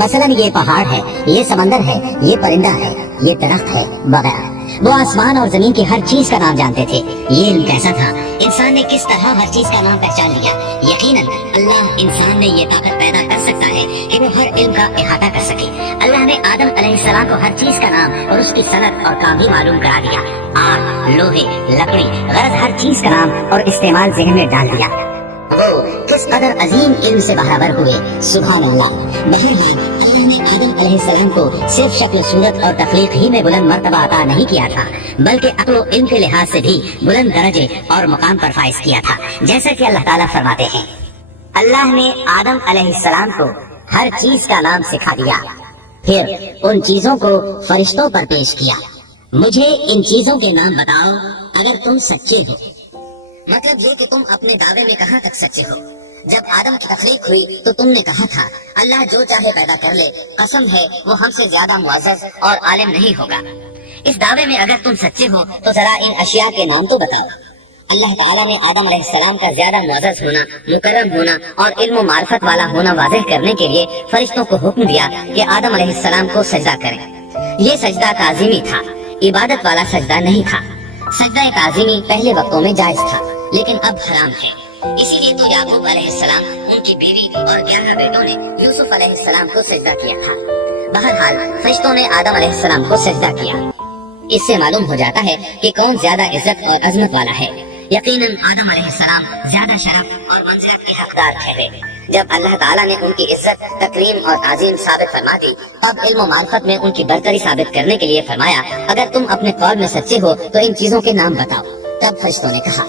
مثلا یہ پہاڑ ہے، یہ سمندر ہے، یہ پرندہ ہے، یہ درخت ہے وغیرہ۔ وہ آسمان اور زمین کی ہر چیز کا نام جانتے تھے۔ یہ علم کیسا تھا، انسان نے کس طرح ہر چیز کا نام پہچان لیا۔ یقیناً اللہ انسان میں یہ طاقت پیدا کر سکتا ہے کہ وہ ہر علم کا احاطہ کر سکے۔ اللہ نے آدم علیہ السلام کو ہر چیز کا نام اور اس کی صنعت اور کام بھی معلوم کرا دیا۔ آگ، لوہے، لکڑی، غرض ہر چیز کا نام اور استعمال ذہن میں ڈال دیا۔ وہ کس قدر عظیم علم سے باخبر ہوئے، سبحان اللہ۔ بہرحال اللہ نے آدم علیہ السلام کو صرف شکل صورت اور تخلیق ہی میں بلند مرتبہ عطا نہیں کیا تھا، بلکہ عقل و علم کے لحاظ سے بھی بلند درجے اور مقام پر فائز کیا تھا، جیسا کہ اللہ تعالیٰ فرماتے ہیں اللہ نے آدم علیہ السلام کو ہر چیز کا نام سکھا دیا، پھر ان چیزوں کو فرشتوں پر پیش کیا۔ مجھے ان چیزوں کے نام بتاؤ اگر تم سچے ہو۔ مطلب یہ کہ تم اپنے دعوے میں کہاں تک سچے ہو۔ جب آدم کی تخلیق ہوئی تو تم نے کہا تھا اللہ جو چاہے پیدا کر لے، قسم ہے وہ ہم سے زیادہ معزز اور عالم نہیں ہوگا۔ اس دعوے میں اگر تم سچے ہو تو ذرا ان اشیاء کے نام تو بتاؤ۔ اللہ تعالیٰ نے آدم علیہ السلام کا زیادہ معزز ہونا، مکرم ہونا اور علم و معرفت والا ہونا واضح کرنے کے لیے فرشتوں کو حکم دیا کہ آدم علیہ السلام کو سجدہ کریں۔ یہ سجدہ تعظیمی تھا، عبادت والا سجدہ نہیں تھا۔ سجدہ تعظیمی پہلے وقتوں میں جائز تھا لیکن اب حرام ہے، اسی لیے تو یعقوب علیہ السلام، ان کی بیوی اور 11 بیٹوں نے یوسف علیہ السلام کو سجدہ کیا تھا۔ بہرحال فرشتوں نے آدم علیہ السلام کو سجدہ کیا۔ اس سے معلوم ہو جاتا ہے کہ کون زیادہ عزت اور عظمت والا ہے۔ یقیناً آدم علیہ السلام زیادہ شرف اور منزلت کے حقدار ٹھہرے۔ جب اللہ تعالیٰ نے ان کی عزت، تکریم اور تعظیم ثابت فرما دی، تب علم و معرفت میں ان کی برتری ثابت کرنے کے لیے فرمایا اگر تم اپنے قول میں سچے ہو تو ان چیزوں کے نام بتاؤ۔ تب فرشتوں نے کہا،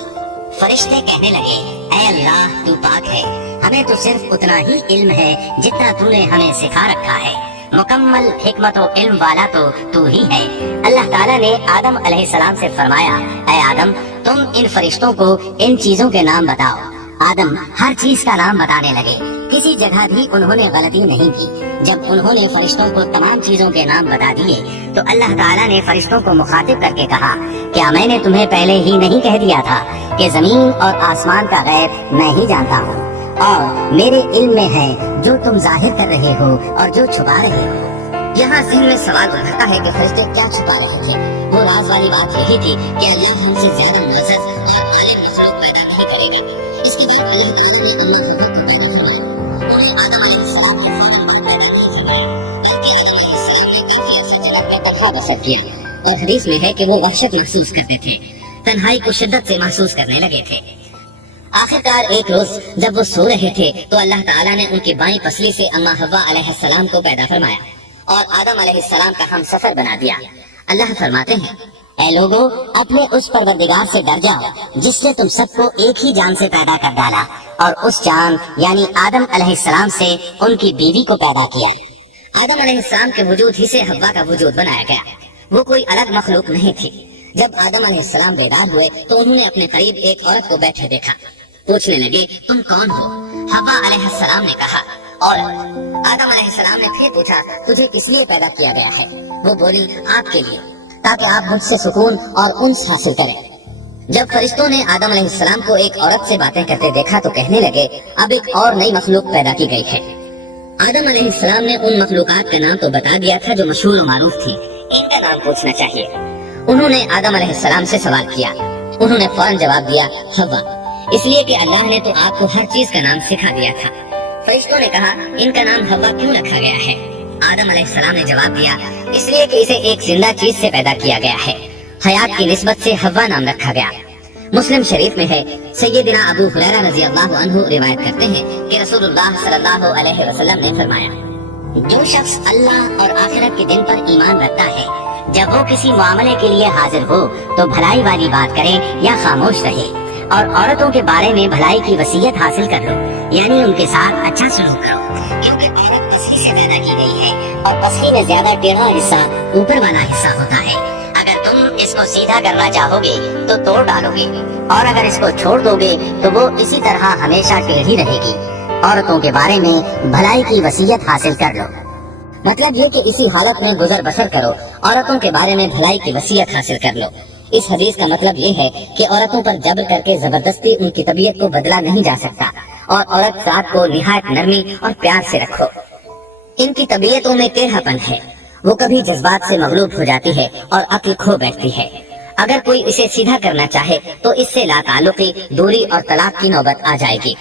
فرشتے کہنے لگے اے اللہ تو پاک ہے، ہمیں تو صرف اتنا ہی علم ہے جتنا تو نے ہمیں سکھا رکھا ہے، مکمل حکمت و علم والا تو ہی ہے۔ اللہ تعالیٰ نے آدم علیہ السلام سے فرمایا اے آدم تم ان فرشتوں کو ان چیزوں کے نام بتاؤ۔ آدم ہر چیز کا نام بتانے لگے، کسی جگہ بھی انہوں نے غلطی نہیں کی۔ جب انہوں نے فرشتوں کو تمام چیزوں کے نام بتا دیے تو اللہ تعالیٰ نے فرشتوں کو مخاطب کر کے کہا کیا میں نے تمہیں پہلے ہی نہیں کہہ دیا تھا کہ زمین اور آسمان کا غیب میں ہی جانتا ہوں، اور میرے علم میں ہے جو تم ظاہر کر رہے ہو اور جو چھپا رہے ہو۔ یہاں ذہن میں سوال اٹھتا ہے کہ فرشتے کیا چھپا رہے تھے؟ وہ راز والی بات یہی تھی کہ اللہ ہم سے زیادہ معزز اور عالم مخلوق پیدا نہیں کرے گا۔ اس کے بعد اللہ تعالیٰ نے اللہ حضرت کو پیدا فرمایا، انہیں آدم علیہ السلام کو فوراً پیدا نہیں فرمایا، بلکہ آدم علیہ السلام نے کافی عرصہ جنت میں تنہا بسر کیا، اور حدیث میں ہے کہ وہ وحشت محسوس کرتے تھے، تنہائی کو شدت سے محسوس کرنے لگے تھے۔ آخرکار ایک روز جب وہ سو رہے تھے تو اللہ تعالیٰ نے ان کی بائیں پسلی سے اما حوا علیہ السلام کو پیدا فرمایا اور آدم علیہ السلام کا ہم سفر بنا دیا۔ اللہ فرماتے ہیں اے لوگو اپنے اس پروردگار سے ڈر جاؤ جس نے تم سب کو ایک ہی جان سے پیدا کر ڈالا، اور اس جان یعنی آدم علیہ السلام سے ان کی بیوی کو پیدا کیا۔ آدم علیہ السلام کے وجود ہی سے حوا کا وجود بنایا گیا، وہ کوئی الگ مخلوق نہیں تھی۔ جب آدم علیہ السلام بیدار ہوئے تو انہوں نے اپنے قریب ایک عورت کو بیٹھے دیکھا، پوچھنے لگے تم کون ہو؟ حوا علیہ السلام نے کہا عورت۔ آدم علیہ السلام نے پھر پوچھا تجھے کس لیے پیدا کیا گیا ہے؟ وہ بولی آپ کے لیے، تاکہ آپ مجھ سے سکون اور انس حاصل کریں۔ جب فرشتوں نے آدم علیہ السلام کو ایک عورت سے باتیں کرتے دیکھا تو کہنے لگے اب ایک اور نئی مخلوق پیدا کی گئی ہے۔ آدم علیہ السلام نے ان مخلوقات کا نام تو بتا دیا تھا جو مشہور و معروف تھی، ان کا نام پوچھنا چاہیے۔ انہوں نے آدم علیہ السلام سے سوال کیا، انہوں نے فوراً جواب دیا ہوا، اس لیے کہ اللہ نے تو آپ کو ہر چیز کا نام سکھا دیا تھا۔ فرشتوں نے کہا ان کا نام ہوا کیوں رکھا گیا ہے؟ آدم علیہ السلام نے جواب دیا اس لیے کہ اسے ایک زندہ چیز سے پیدا کیا گیا ہے، حیات کی نسبت سے ہوا نام رکھا گیا۔ مسلم شریف میں ہے، سیدنا ابو ہریرہ رضی اللہ عنہ روایت کرتے ہیں کہ رسول اللہ صلی اللہ علیہ وسلم نے فرمایا جو شخص اللہ اور آخرت کے دن پر ایمان رکھتا ہے جب وہ کسی معاملے کے لیے حاضر ہو تو بھلائی والی بات کرے یا خاموش رہے، اور عورتوں کے بارے میں بھلائی کی وصیت حاصل کر لو، یعنی ان کے ساتھ اچھا سلوک کرو، کیونکہ عورت پسلی سے پیدا کی گئی ہے اور پسلی میں زیادہ ٹیڑھا حصہ اوپر والا حصہ ہوتا ہے۔ اگر تم اس کو سیدھا کرنا چاہو گے تو توڑ ڈالو گے، اور اگر اس کو چھوڑ دو گے تو وہ اسی طرح ہمیشہ ٹیڑھی رہے گی۔ عورتوں کے بارے میں بھلائی کی وصیت حاصل کر لو، مطلب یہ کہ اسی حالت میں گزر بسر کرو، عورتوں کے بارے میں بھلائی کی وصیت حاصل کر لو۔ اس حدیث کا مطلب یہ ہے کہ عورتوں پر جبر کر کے زبردستی ان کی طبیعت کو بدلا نہیں جا سکتا، اور عورت ذات کو نہایت نرمی اور پیار سے رکھو۔ ان کی طبیعتوں میں ٹیڑھا پن ہے، وہ کبھی جذبات سے مغلوب ہو جاتی ہے اور عقل کھو بیٹھتی ہے۔ اگر کوئی اسے سیدھا کرنا چاہے تو اس سے لا تعلقی، دوری اور طلاق کی نوبت آ جائے گی۔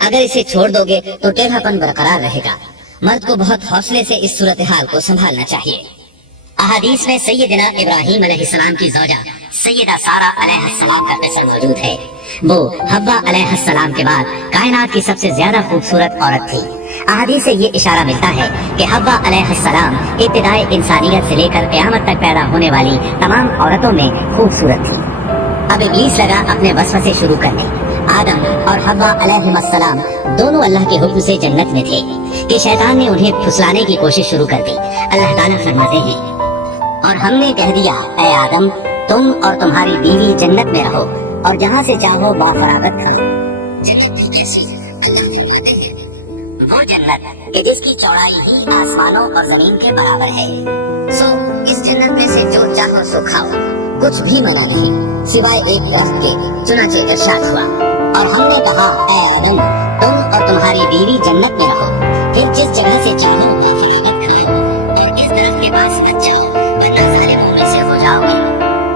اگر اسے چھوڑ دو گے تو ٹیڑھا پن برقرار رہے گا۔ مرد کو بہت حوصلے سے اس صورتحال کو سنبھالنا چاہیے۔ احادیث میں سیدنا ابراہیم علیہ السلام کی زوجہ سیدہ سارہ علیہ السلام کا قصہ موجود ہے۔ وہ حوا علیہ السلام کے بعد کائنات کی سب سے زیادہ خوبصورت عورت تھی۔ احادیث سے یہ اشارہ ملتا ہے کہ حوا علیہ السلام ابتدائے انسانیت سے لے کر قیامت تک پیدا ہونے والی تمام عورتوں میں خوبصورت تھی۔ اب ابلیس لگا اپنے وسوسے شروع کرنے۔ آدم اور حوا علیہ السلام دونوں اللہ کے حکم سے جنت میں تھے کہ شیطان نے انہیں پھسلانے کی کوشش شروع کر دی۔ اللہ تعالیٰ فرماتے ہیں اور ہم نے کہہ دیا اے آدم تم اور تمہاری بیوی جنت میں رہو اور جہاں سے چاہو بافراغت کھاؤ۔ وہ جنت کہ جس کی چوڑائی ہی آسمانوں اور زمین کے برابر ہے، سو اس جنت میں سے جو چاہو سو کھاؤ، کچھ بھی منع نہیں سوائے ایک درخت کے، چنانچہ ارشاد ہوا اور ہم نے کہا اے آدم تم اور تمہاری بیوی جنت میں رہو، پھر جس جگہ سے چاہو بافراغت کھاؤ، پھر اس درخت کے پاس مت جاؤ ورنہ ظالموں میں سے ہو جاؤ گے۔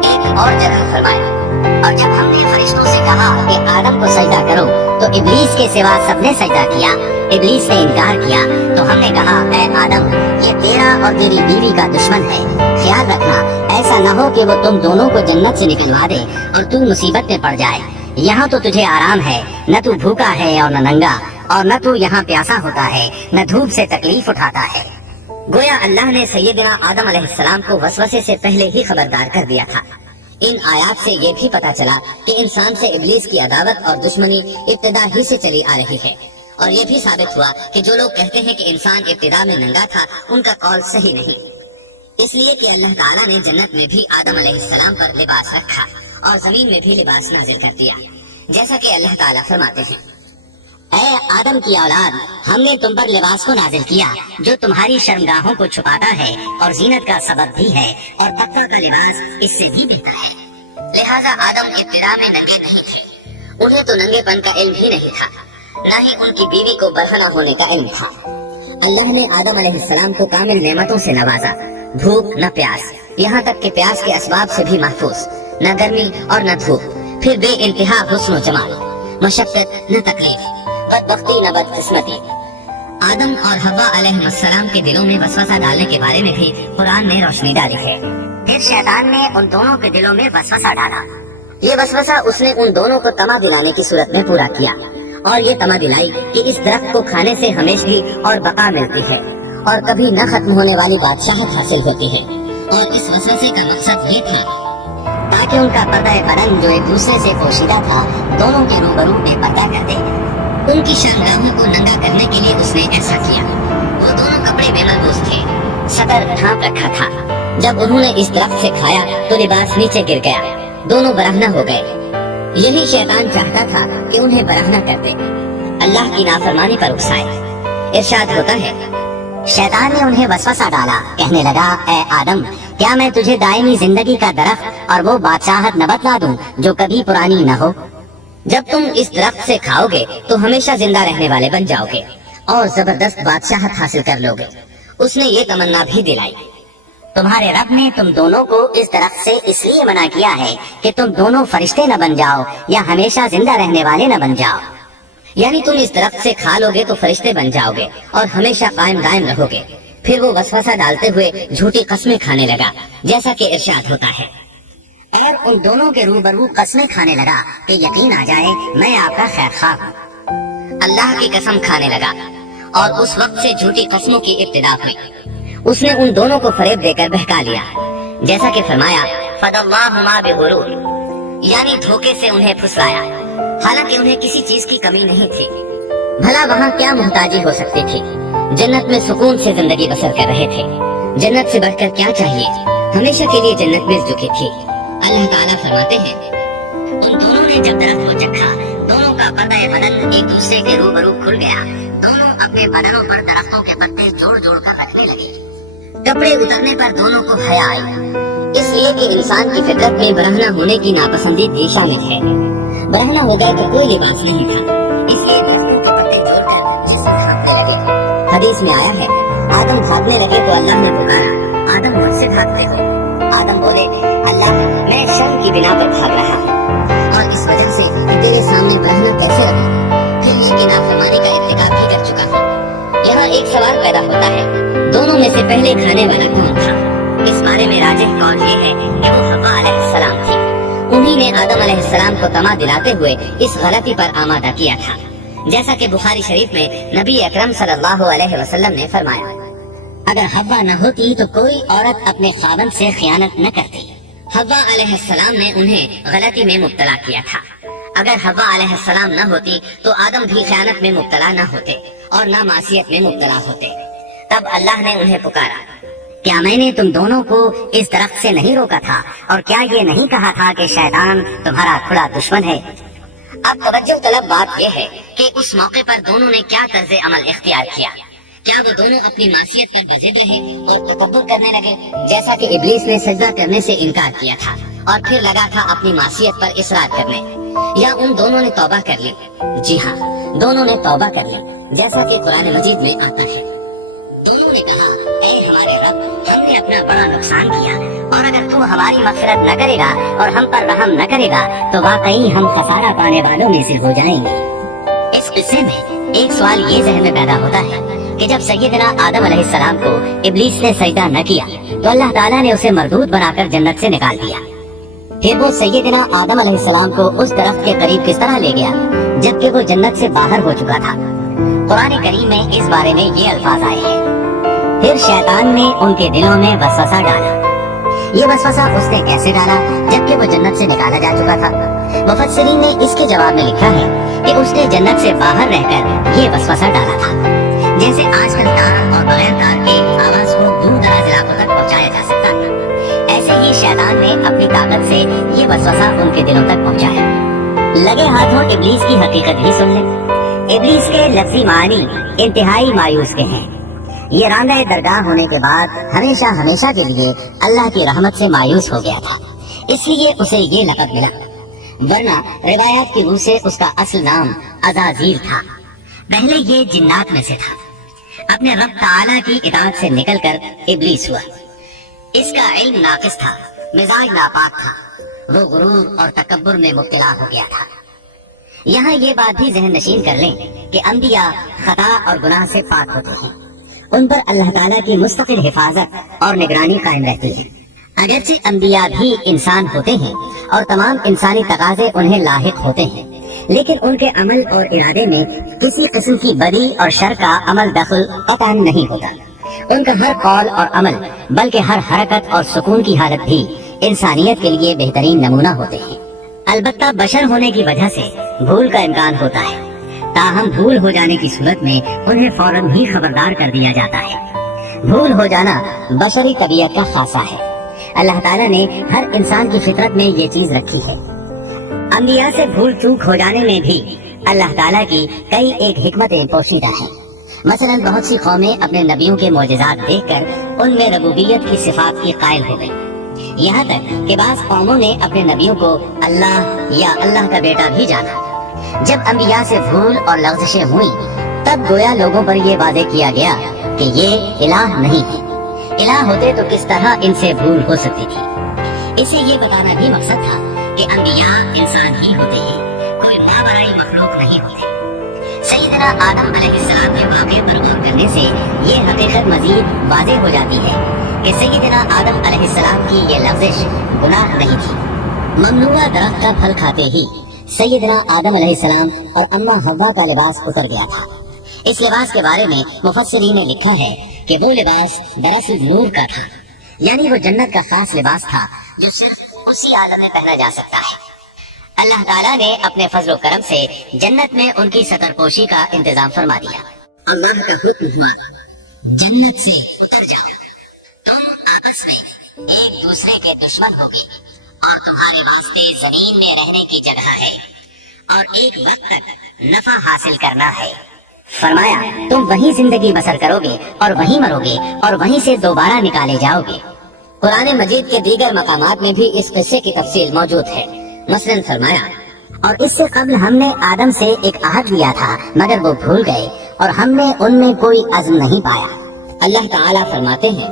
ایک اور جگہ فرمایا اور جب ہم نے فرشتوں سے کہا کہ آدم کو سجدہ کرو تو ابلیس کے سوا سب نے سجدہ کیا۔ ابلیس نے انکار کیا تو ہم نے کہا اے آدم یہ تیرا اور تیری بیوی کا دشمن ہے، خیال رکھنا ایسا نہ ہو کہ وہ تم دونوں کو جنت سے نکلوا دے اور تو مصیبت میں پڑ جائے۔ یہاں تو تجھے آرام ہے، نہ تو بھوکا ہے اور نہ ننگا، اور نہ تو یہاں پیاسا ہوتا ہے نہ دھوپ سے تکلیف اٹھاتا ہے۔ گویا اللہ نے سیدنا آدم علیہ السلام کو وسوسے سے پہلے ہی خبردار کر دیا تھا۔ ان آیات سے یہ بھی پتا چلا کہ انسان سے ابلیس کی عداوت اور دشمنی ابتدا ہی سے چلی آ رہی ہے، اور یہ بھی ثابت ہوا کہ جو لوگ کہتے ہیں کہ انسان ابتدا میں ننگا تھا ان کا قول صحیح نہیں، اس لیے کہ اللہ تعالیٰ نے جنت میں بھی آدم علیہ السلام پر لباس رکھا اور زمین میں بھی لباس نازل کر دیا، جیسا کہ اللہ تعالیٰ فرماتے ہیں اے آدم کی اولاد ہم نے تم پر لباس کو نازل کیا جو تمہاری شرمگاہوں کو چھپاتا ہے اور زینت کا سبب بھی ہے، اور تقویٰ کا لباس اس سے بھی بہتر ہے۔ لہٰذا آدم ابتدا میں ننگے نہیں تھے، انہیں تو ننگے پن کا علم ہی نہیں تھا، نہ ہی ان کی بیوی کو برہنہ ہونے کا علم تھا۔ اللہ نے آدم علیہ السلام کو کامل نعمتوں سے نوازا، بھوک نہ پیاس، یہاں تک کہ پیاس کے اسباب سے بھی محفوظ، نہ گرمی اور نہ دھوپ، پھر بے انتہا حسن و جمال، مشقت نہ تکلیف، بدبختی نہ بدقسمتی۔ آدم اور حوا علیہ السلام کے دلوں میں وسوسہ ڈالنے کے بارے میں بھی قرآن نے روشنی ڈالی ہے۔ پھر شیطان نے ان دونوں کے دلوں میں وسوسہ ڈالا، یہ وسوسہ اس نے ان دونوں کو تما دلانے کی صورت میں پورا کیا، اور یہ تما دلائی کہ اس درخت کو کھانے سے ہمیشگی اور بقا ملتی ہے اور کبھی نہ ختم ہونے والی بادشاہت حاصل ہوتی ہے، اور اس وسوسے کا مقصد یہ تھا تاکہ ان کا پردہ بدن جو ایک دوسرے سے پوشیدہ تھا دونوں کے روبرو بے پردہ کر دے۔ ان کی شرمگاہوں کو ننگا کرنے کے لیے اس نے ایسا کیا۔ وہ دونوں کپڑے بے ملبوس تھے، سطر ڈھانپ رکھا تھا۔ جب انہوں نے اس درخت سے کھایا تو لباس نیچے گر گیا، دونوں برہنہ ہو گئے۔ یہی شیطان چاہتا تھا کہ انہیں برہنہ کر دے، اللہ کی نافرمانی پر اکسائے۔ ارشاد ہوتا ہے شیطان نے انہیں وسوسہ ڈالا، کہنے لگا اے آدم کیا میں تجھے دائمی زندگی کا درخت اور وہ بادشاہت نہ بتلا دوں جو کبھی پرانی نہ ہو؟ جب تم اس درخت سے کھاؤ گے تو ہمیشہ زندہ رہنے والے بن جاؤ گے اور زبردست بادشاہت حاصل کر لو گے۔ اس نے یہ تمنا بھی دلائی۔ تمہارے رب نے تم دونوں کو اس درخت سے اس لیے منع کیا ہے کہ تم دونوں فرشتے نہ بن جاؤ یا ہمیشہ زندہ رہنے والے نہ بن جاؤ، یعنی تم اس درخت سے کھا لو گے تو فرشتے بن جاؤ گے اور ہمیشہ قائم دائم رہو گے۔ پھر وہ وسوسہ ڈالتے ہوئے جھوٹی قسمیں کھانے لگا، جیسا کہ ارشاد ہوتا ہے، اور ان دونوں کے روبرو قسمیں کھانے لگا کہ یقین آ جائے میں آپ کا خیر خواہ ہوں۔ اللہ کی قسم کھانے لگا اور اس وقت سے جھوٹی قسموں کی ابتدا ہوئی۔ اس نے ان دونوں کو فریب دے کر بہکا لیا، جیسا کہ فرمایا فَدَلَّاهُمَا بِغُرُورٍ، یعنی دھوکے سے انہیں پھسلایا، حالانکہ انہیں کسی چیز کی کمی نہیں تھی۔ بھلا وہاں کیا محتاجی ہو سکتی تھی؟ جنت میں سکون سے زندگی بسر کر رہے تھے، جنت سے بڑھ کر کیا چاہیے؟ ہمیشہ کے لیے جنت مل چکی تھی۔ اللہ تعالیٰ فرماتے ہیں، ان دونوں نے جب درخت کو چکھا، دونوں کا پردہ بدن ایک دوسرے کے روبرو کھل گیا، دونوں اپنے بدنوں پر درختوں کے پتے جوڑ جوڑ کر رکھنے لگے۔ کپڑے اترنے پر دونوں کو حیا آئی، اس لیے کہ انسان کی فطرت میں برہنہ ہونے کی ناپسندیدگی شامل ہے۔ برہنہ ہو گئے تو کوئی لباس نہیں تھا، اس لیے درختوں کے پتے جوڑ کر جسم بھاگنے لگے۔ حدیث میں آیا ہے، آدم بھاگنے لگے تو اللہ نے پکارا، آدم مجھ سے بھاگتے ہو؟ آدم بولے، اللہ میں شرم کی بنا پر بھاگ رہا ہوں اور اس وجہ سے تیرے سامنے برہنہ کیسے رہوں، پھر یہ کہ نافرمانی کا ارتکاب بھی کر چکا ہوں۔ یہاں ایک سوال پیدا ہوتا ہے، دونوں میں سے پہلے کھانے والا کون تھا؟ اس بارے میں راجح قول یہ ہے کہ وہ حوا علیہ السلام تھی۔ انہی نے آدم علیہ السلام کو طمع دلاتے ہوئے اس غلطی پر آمادہ کیا تھا، جیسا کہ بخاری شریف میں نبی اکرم صلی اللہ علیہ وسلم نے فرمایا، اگر حوا نہ ہوتی تو کوئی عورت اپنے خاوند سے خیانت نہ کرتی۔ حوا علیہ السلام نے انہیں غلطی میں مبتلا کیا تھا۔ اگر حوا علیہ السلام نہ ہوتی تو آدم بھی خیانت میں مبتلا نہ ہوتے اور نہ معصیت میں مبتلا ہوتے۔ تب اللہ نے انہیں پکارا، کیا میں نے تم دونوں کو اس درخت سے نہیں روکا تھا، اور کیا یہ نہیں کہا تھا کہ شیطان تمہارا کھلا دشمن ہے؟ اب توجہ طلب بات یہ ہے کہ اس موقع پر دونوں نے کیا طرز عمل اختیار کیا۔ کیا وہ دونوں اپنی معصیت پر بضد رہے اور تکبر کرنے لگے، جیسا کہ ابلیس نے سجدہ کرنے سے انکار کیا تھا اور پھر لگا تھا اپنی معصیت پر اصرار کرنے، یا ان دونوں نے توبہ کر لی؟ جی ہاں، دونوں نے توبہ کر لی، جیسا کہ قرآن مجید میں آتا ہے۔ دونوں نے کہا، اے ہمارے رب، ہم نے اپنا بڑا نقصان کیا، اور اگر تو ہماری مغفرت نہ کرے گا اور ہم پر رحم نہ کرے گا تو واقعی ہم خسارہ پانے والوں میں سے ہو جائیں گے۔ اس قصے میں ایک سوال یہ ذہن میں پیدا ہوتا ہے کہ جب سیدنا آدم علیہ السلام کو ابلیس نے سجدہ نہ کیا تو اللہ تعالیٰ نے اسے مردود بنا کر جنت سے نکال دیا۔ پھر وہ سیدنا آدم علیہ السلام کو اس درخت کے قریب کس طرح لے گیا جبکہ وہ جنت سے باہر ہو چکا تھا؟ قرآن کریم میں اس بارے میں یہ الفاظ آئے ہیں، پھر شیطان نے ان کے دلوں میں وسوسہ ڈالا۔ یہ وسوسہ اس نے کیسے ڈالا جبکہ وہ جنت سے نکالا جا چکا تھا؟ مفسرین نے اس کے جواب میں لکھا ہے کہ اس نے جنت سے باہر رہ کر یہ وسوسہ ڈالا تھا، جیسے آج کل تار اور بغیر تار کے آواز کو دور دراز علاقوں تک پہنچایا جا سکتا ہے، ایسے ہی شیطان نے اپنی طاقت سے یہ وسوسہ ان کے دلوں تک پہنچایا۔ لگے ہاتھوں ابلیس کی حقیقت بھی سن لیں۔ ابلیس کے لفظی معنی انتہائی مایوس کے ہیں۔ یہ راندہ درگاہ ہونے کے بعد ہمیشہ ہمیشہ کے لیے اللہ کی رحمت سے مایوس ہو گیا تھا، اس لیے اسے یہ لقب ملا، ورنہ روایات کی روح سے اس کا اصل نام عزازیل تھا۔ پہلے یہ جنات میں سے تھا، اپنے رب تعالیٰ کی اطاعت سے نکل کر ابلیس ہوا۔ اس کا علم ناقص تھا، مزاج ناپاک تھا، وہ غرور اور تکبر میں مبتلا ہو گیا تھا۔ یہاں یہ بات بھی ذہن نشین کر لیں کہ انبیاء خطا اور گناہ سے پاک ہوتے ہیں، ان پر اللہ تعالیٰ کی مستقل حفاظت اور نگرانی قائم رہتی ہے۔ اگرچہ انبیاء بھی انسان ہوتے ہیں اور تمام انسانی تقاضے انہیں لاحق ہوتے ہیں، لیکن ان کے عمل اور ارادے میں کسی قسم کی بدی اور شر کا عمل دخل قطعاً نہیں ہوتا۔ ان کا ہر قول اور عمل بلکہ ہر حرکت اور سکون کی حالت بھی انسانیت کے لیے بہترین نمونہ ہوتے ہیں۔ البتہ بشر ہونے کی وجہ سے بھول کا امکان ہوتا ہے، تاہم بھول ہو جانے کی صورت میں انہیں فوراً ہی خبردار کر دیا جاتا ہے۔ بھول ہو جانا بشری طبیعت کا خاصہ ہے، اللہ تعالیٰ نے ہر انسان کی فطرت میں یہ چیز رکھی ہے۔ انبیاء سے بھول چوک ہو جانے میں بھی اللہ تعالیٰ کی کئی ایک حکمتیں پوشیدہ ہیں۔ مثلا بہت سی قومیں اپنے نبیوں کے معجزات دیکھ کر उनमें रबूबियत की सिफात की कायल हो गई। यहाँ तक कि बाज़ कौमों ने अपने नबियों को अल्लाह या अल्लाह का बेटा भी जाना। जब अंबिया से भूल और लग़ज़िशें हुई तब गोया लोगों पर यह वादे किया गया कि ये इलाह नहीं है। इलाह होते तो किस तरह इनसे भूल हो सकती थी। इसे ये बताना भी मकसद था कि अंबिया इंसान ही होते हैं, कोई माबराई मखलूक नहीं होते। सैयदना आदम अलैहिस्सलाम के वाक़े पर गौर करने से ये हकीकत मजीद वाज़ेह हो जाती है कि सैयदना आदम अलैहिस्सलाम की ये लग़ज़िश गुनाह नहीं थी। ममनूआ दरख्त का फल खाते ही सैयदना आदम अलैहिस्सलाम और अम्मा हव्वा का लिबास उतर गया था। इस लिबास के बारे में मुफस्सिरीन ने लिखा है कि वो लिबास दरअसल नूर का था, यानी वो जन्नत का खास लिबास था जो सिर्फ उसी आलम में पहना जा सकता है। अल्लाह ताला ने अपने फजल करम से जन्नत में उनकी सतरपोशी का इंतजाम फरमा दिया। अल्लाह का हुक्म हुआ, जन्नत से उतर जाओ, तुम आपस में एक दूसरे के दुश्मन होगे और तुम्हारे वास्ते जमीन में रहने की जगह है और एक वक्त तक नफा हासिल करना है। फरमाया, तुम वहीं जिंदगी बसर करोगे और वहीं मरोगे और वहीं से दोबारा निकाले जाओगे। कुरान मजीद के दीगर मकामात में भी इस किस्से की तफसील मौजूद है। मसलन फरमाया, और इससे कब्ल हमने आदम से एक अहद लिया था मगर वो भूल गए और हमने उनमें कोई अज़्म नहीं पाया। अल्लाह ताला फरमाते हैं,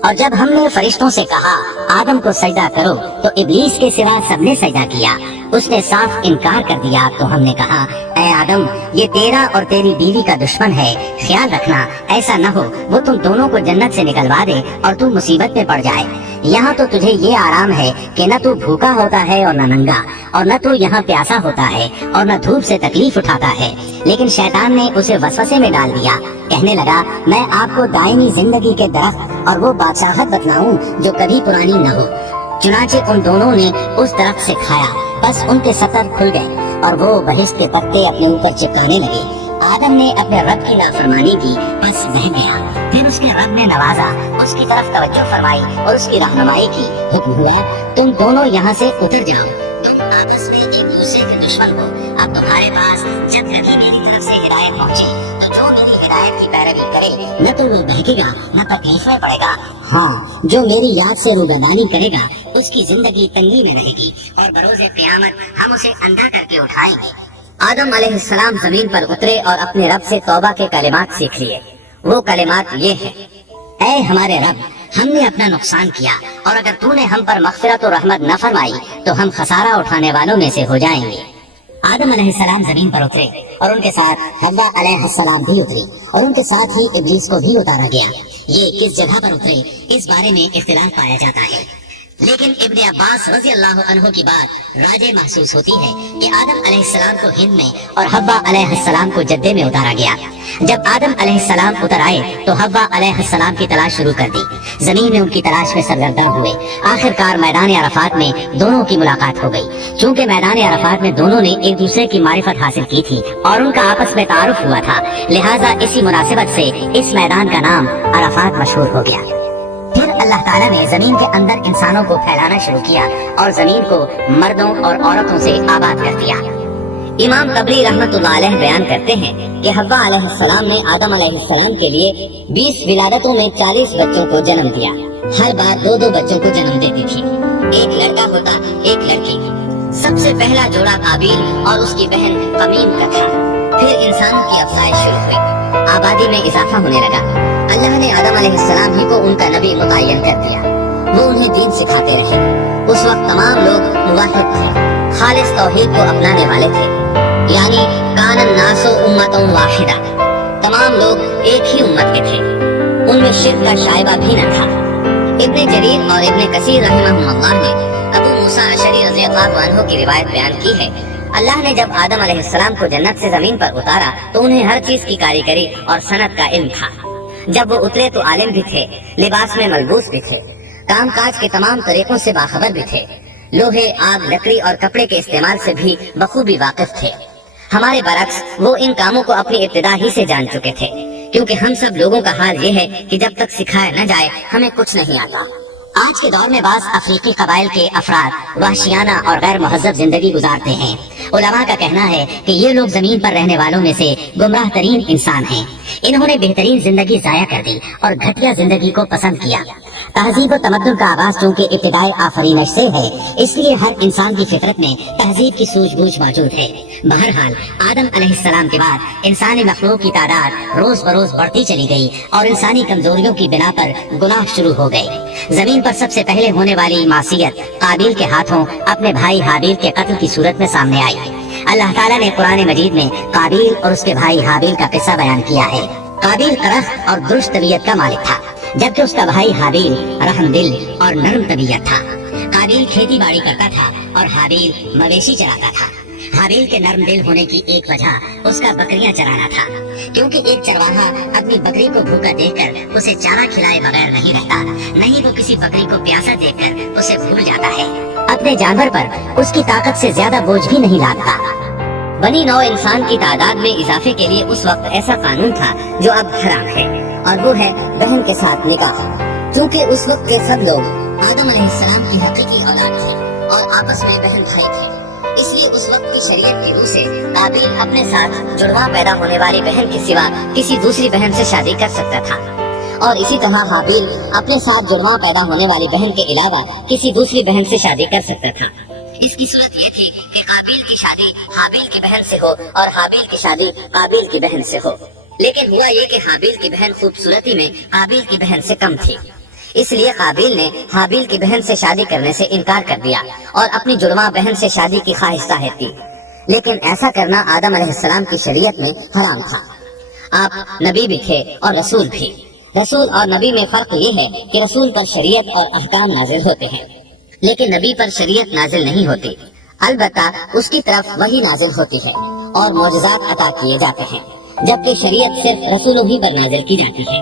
और जब हमने फरिश्तों से कहा आदम को सजदा करो तो इब्लीस के सिवा सबने सजदा किया, उसने साफ इनकार कर दिया। तो हमने कहा, ऐ आदम, ये तेरा और तेरी बीवी का दुश्मन है, ख्याल रखना ऐसा न हो वो तुम दोनों को जन्नत से निकलवा दे और तू मुसीबत में पड़ जाए। यहाँ तो तुझे ये आराम है कि न तू भूखा होता है और न नंगा, और न तू यहाँ प्यासा होता है और न धूप से तकलीफ उठाता है। लेकिन शैतान ने उसे वसवसे में डाल दिया, कहने लगा, मैं आपको दायमी जिंदगी के दरख्त और वो बादशाहत बतलाऊं जो कभी पुरानी न हो। चुनाचे उन दोनों ने उस दरख्त से खाया, बस उनके सतर खुल गए और वो बहिश्त के तख्ते अपने ऊपर चिपकाने लगे। आदम ने अपने रब की नाफरमानी की, बस बह गया। फिर उसके रब ने नवाजा, उसकी तरफ तवज्जो फरमाई और उसकी रहनुमाई की। हुक्म हुआ, तुम दोनों यहाँ से उतर जाओ, तुम आपस में एक दूसरे के दुश्मन हो। अब तुम्हारे पास जब कभी मेरी तरफ से हिदायत पहुँचे तो जो मेरी हिदायत की पैरवी करे न तो वो बहकेगा न तकलीफ में पड़ेगा। हाँ, जो मेरी याद से रूबदानी करेगा उसकी जिंदगी तंगी में रहेगी और बरोज़े क़यामत हम उसे अंधा करके उठाएंगे। आदम अलैहिस्सलाम जमीन पर उतरे और अपने रब से तौबा के कलिमात सीख लिए। वो कलिमात ये है, ऐ हमारे रब, हमने अपना नुकसान किया और अगर तूने हम पर मग़फ़िरत और रहमत न फरमाई तो हम खसारा उठाने वालों में से हो जाएंगे। आदम अलैहिस्सलाम जमीन पर उतरे और उनके साथ हव्वा अलैहिस्सलाम भी उतरी और उनके साथ ही इब्लीस को भी उतारा गया। ये किस जगह पर उतरे इस बारे में इख्तिलाफ पाया जाता है, लेकिन इब्ने अब्बास रज़ी अल्लाह अन्हु की बात राजे महसूस होती है कि आदम अलैहिस्सलाम को हिंद में और हव्वा अलैहिस्सलाम को जद्दे में उतारा गया। जब आदम अलैहिस्सलाम उतर आए तो हव्वा अलैहिस्सलाम की तलाश शुरू कर दी। जमीन में उनकी तलाश में सरगर्दन हुए। आखिरकार मैदान अरफात में दोनों की मुलाकात हो गई। चूँकि मैदान अरफात में दोनों ने एक दूसरे की मारिफत हासिल की थी और उनका आपस में तारुफ हुआ था, लिहाजा इसी मुनासिबत से इस मैदान का नाम अरफात मशहूर हो गया। फिर अल्लाह ताला ने जमीन के अंदर इंसानों को फैलाना शुरू किया और जमीन को मर्दों और औरतों से आबाद कर दिया। इमाम तबरी रहमतुल्लाह अलैह बयान करते हैं कि हव्वा अलैहिस्सलाम ने आदम अलैहिस्सलाम के लिए 20 विलादतों में 40 बच्चों को जन्म दिया। हर बार 2-2 बच्चों को जन्म देती थी, एक लड़का होता एक लड़की। सबसे पहला जोड़ा काबिल और उसकी बहन कमीम का था। फिर इंसानों की अफजाइश शुरू हुई, आबादी में इजाफा होने लगा। अल्लाह ने आदम अलैहिस्सलाम ही को उनका नबी मुतय्यन कर दिया। वो उन्हें दीन सिखाते रहे। उस वक्त तमाम लोग मुवाहिद थे, खालिस तौहीद को अपनाने वाले थे, यानी कानन नासो उम्मतुन वाहिदा, तमाम लोग एक ही उम्मत के थे, उनमें शिर्क का शायबा भी न था। इब्ने जरीर और इब्ने कसीर रहमहुल्लाह ने अबू मूसा अशरी रज़ियल्लाहु अन्हु की रिवायत बयान की है, अल्लाह ने जब आदम अलैहिस्सलाम को जन्नत से जमीन पर उतारा तो उन्हें हर चीज की कारीगरी और सनत का इल्म था। जब वो उतरे तो आलिम भी थे, लिबास में मलबूस भी थे, काम काज के तमाम तरीकों से बाखबर भी थे, लोहे, आग, लकड़ी और कपड़े के इस्तेमाल से भी बखूबी वाकिफ थे। हमारे बरक्स वो इन कामों को अपनी इब्तिदा ही से जान चुके थे, क्योंकि हम सब लोगों का हाल ये है कि जब तक सिखाया न जाए हमें कुछ नहीं आता। आज के दौर में बाज़ अफ्रीकी कबाइल के अफराद वहशियाना और गैर महज़्ज़ब जिंदगी गुजारते हैं। उलमा का कहना है कि ये लोग जमीन पर रहने वालों में से गुमराह तरीन इंसान हैं। इन्होंने बेहतरीन जिंदगी जाया कर दी और घटिया जिंदगी को पसंद किया। तहजीब और तमद्दुन का आगाज चूंकि इब्तिदाई आफरीनश से है, इसलिए हर इंसान की फितरत में तहजीब की सूझबूझ मौजूद है। बहरहाल आदम अलैहिस्सलाम के बाद इंसानी मखलूक की तादाद रोज बरोज बढ़ती चली गई और इंसानी कमजोरियों की बिना पर गुनाह शुरू हो गए। जमीन पर सबसे पहले होने वाली मासियत काबिल के हाथों अपने भाई हाबिल के कत्ल की सूरत में सामने आई। अल्लाह ताला ने कुरान मजीद में काबिल और उसके भाई हाबिल का किस्सा बयान किया है। काबिल करख और दुरुस्त तबीयत का मालिक था, जबकि उसका भाई हाबिल रहमदिल और नरम तबीयत था। काबिल खेती बाड़ी करता था और हाबिल मवेशी चराता था। हाबिल के नरम दिल होने की एक वजह उसका बकरियां चराना था, क्योंकि एक चरवाहा अपनी बकरी को भूखा देखकर उसे चारा खिलाए बगैर नहीं रहता, नहीं वो किसी बकरी को प्यासा देखकर उसे भूल जाता है। अपने जानवर पर उसकी ताकत से ज्यादा बोझ भी नहीं लादता। बनी नौ इंसान की तादाद में इजाफे के लिए उस वक्त ऐसा कानून था जो अब हराम है, और वो है बहन के साथ निकाह। क्योंकि उस वक्त के सब लोग आदम अलैहिस्सलाम की हकीकी औलाद थे और आपस में बहन भाई थे, इसलिए उस वक्त की शरीयत की रूह से काबिल अपने साथ जुड़वा पैदा होने वाली बहन के सिवा किसी दूसरी बहन से शादी कर सकता था, और इसी तरह हाबिल अपने साथ जुड़वा पैदा होने वाली बहन के अलावा किसी दूसरी बहन से शादी कर सकता था। इसकी सूरत ये थी कि काबिल की शादी हाबिल की बहन से हो और हाबिल की शादी काबिल की बहन से हो। लेकिन हुआ ये कि हाबिल की बहन खूबसूरती में काबिल की बहन से कम थी, इसलिए काबिल ने हाबिल की बहन से शादी करने से इनकार कर दिया और अपनी जुड़वा बहन से शादी की ख्वाहिश जाहिर की। लेकिन ऐसा करना आदम अलैहिस्सलाम की शरीयत में हराम था। आप नबी भी थे और रसूल भी। रसूल और नबी में फर्क ये है कि रसूल पर शरीयत और अहकाम नाजिल होते हैं, लेकिन नबी पर शरीयत नाजिल नहीं होती। अलबत्ता उसकी तरफ वही नाजिल होती है और मौजज़ात अता किए जाते हैं, जबकि शरीयत सिर्फ रसूलों ही पर नाजिल की जाती है।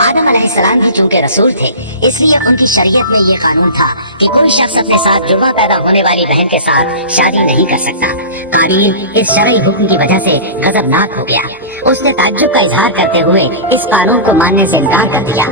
आदम अलैहिस्सलाम भी चूंकि रसूल थे, इसलिए उनकी शरीयत में ये कानून था कि कोई शख्स अपने साथ जुड़वा पैदा होने वाली बहन के साथ शादी नहीं कर सकता। काबिल इस शरई हुक्म की वजह से गजबनाक हो गया। उसने ताज्जुब का इजहार करते हुए इस कानून को मानने से इनकार कर दिया।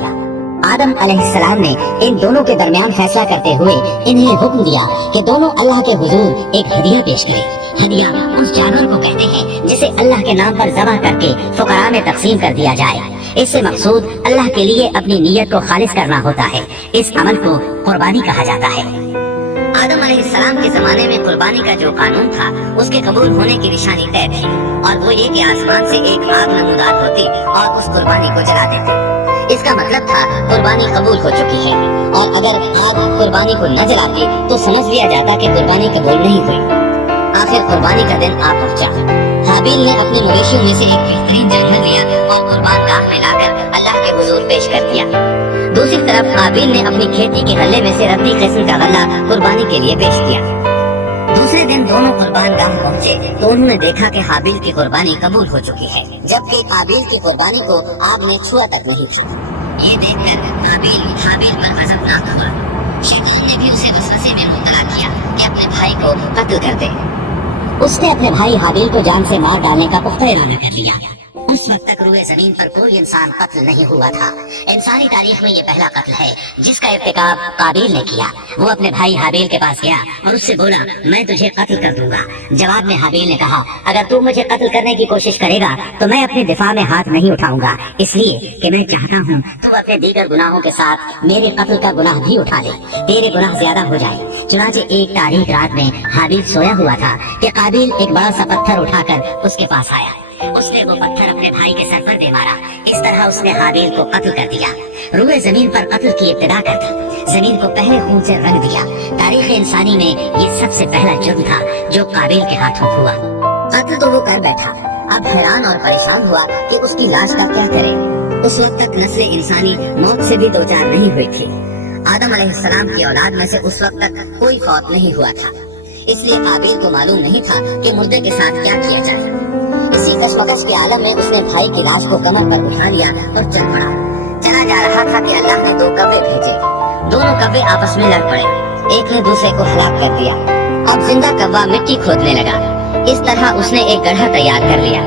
आदम अलैहिस्सलाम ने इन दोनों के दरमियान फैसला करते हुए इन्हें हुक्म दिया कि दोनों अल्लाह के हुजूर एक हदिया पेश करें। हदिया उस जानवर को कहते हैं जिसे अल्लाह के नाम पर ज़बह करके फुकरा में तकसीम कर दिया जाए। इससे मकसूद अल्लाह के लिए अपनी नीयत को खालिस करना होता है। इस अमल को कुर्बानी कहा जाता है। आदम अलैहिस्सलाम के जमाने में कुर्बानी का जो कानून था, उसके कबूल होने की निशानी तय थी, और वो ये कि आसमान से एक आग नमूदार होती और उस कुर्बानी को जला देती। इसका मतलब था कुर्बानी कबूल हो चुकी है, और अगर आग कुर्बानी को न जलाती तो समझ लिया जाता कि कुर्बानी कबूल नहीं हुई। आखिर कुर्बानी का दिन आ पहुंचा। हाबिल ने अपनी मवेशियों में से एक बेहतरीन जानवर लिया और कुर्बान गाह में लाकर अल्लाह के हुजूर पेश कर दिया। दूसरी तरफ काबिल ने अपनी खेती के गल्ले में से रद्दी किस्म का गल्ला कुर्बानी के लिए पेश किया। दूसरे दिन दोनों कुर्बान गाह पहुँचे तो उन्होंने देखा कि हाबिल की कुर्बानी कबूल हो चुकी है, जबकि काबिल की कुर्बानी को आग ने छुआ तक नहीं की। ये देखकर काबिल हाबिल पर गजबनाक हुआ। शैतान ने भी उसे वसवसे में मुब्तला किया कि अपने भाई को कत्ल कर दे। उसने अपने भाई हाबिल को जान से मार डालने का पुख्ता इरादा कर लिया। उस वक्त तक रूए जमीन पर कोई इंसान कत्ल नहीं हुआ था। इंसानी तारीख में ये पहला कत्ल है जिसका इर्तिकाब काबिल ने किया। वो अपने भाई हाबिल के पास गया और उससे बोला, मैं तुझे कत्ल कर दूंगा। जवाब में हाबिल ने कहा, अगर तू मुझे कत्ल करने की कोशिश करेगा तो मैं अपने दिफा में हाथ नहीं उठाऊंगा, इसलिए कि मैं चाहता हूँ तू अपने दीगर गुनाहों के साथ मेरे कत्ल का गुनाह भी उठा ले, तेरे गुनाह ज्यादा हो जाए। चुनांचे एक तारीख रात में हाबिल सोया हुआ था कि काबिल एक बड़ा सा पत्थर उठाकर उसके पास आया। उसने वो पत्थर अपने भाई के सर पर दे मारा। इस तरह उसने हाबिल को कत्ल कर दिया। रूए जमीन पर कत्ल की इब्तिदा कर दी। जमीन को पहले खून से रंग दिया। तारीख इंसानी में ये सबसे पहला जुर्म था जो काबिल के हाथों हुआ। कत्ल तो वो कर बैठा, अब हैरान और परेशान हुआ कि उसकी लाश का क्या करे। उस वक्त तक नस्ल इंसानी मौत से भी दो चार नहीं हुई थी। आदम अलैहिस्सलाम की औलाद में से उस वक्त तक कोई फौत नहीं हुआ था, इसलिए काबिल को मालूम नहीं था कि मुर्दे के साथ क्या किया जाए। इसी कश्मकश के आलम में उसने भाई की लाश को कमर पर उठा लिया और चल पड़ा। चला जा रहा था कि अल्लाह ने दो कव्वे भेजे। दोनों कव्वे आपस में लड़ पड़े। एक ने दूसरे को हलाक कर दिया। अब जिंदा कव्वा मिट्टी खोदने लगा। इस तरह उसने एक गड्ढा तैयार कर लिया।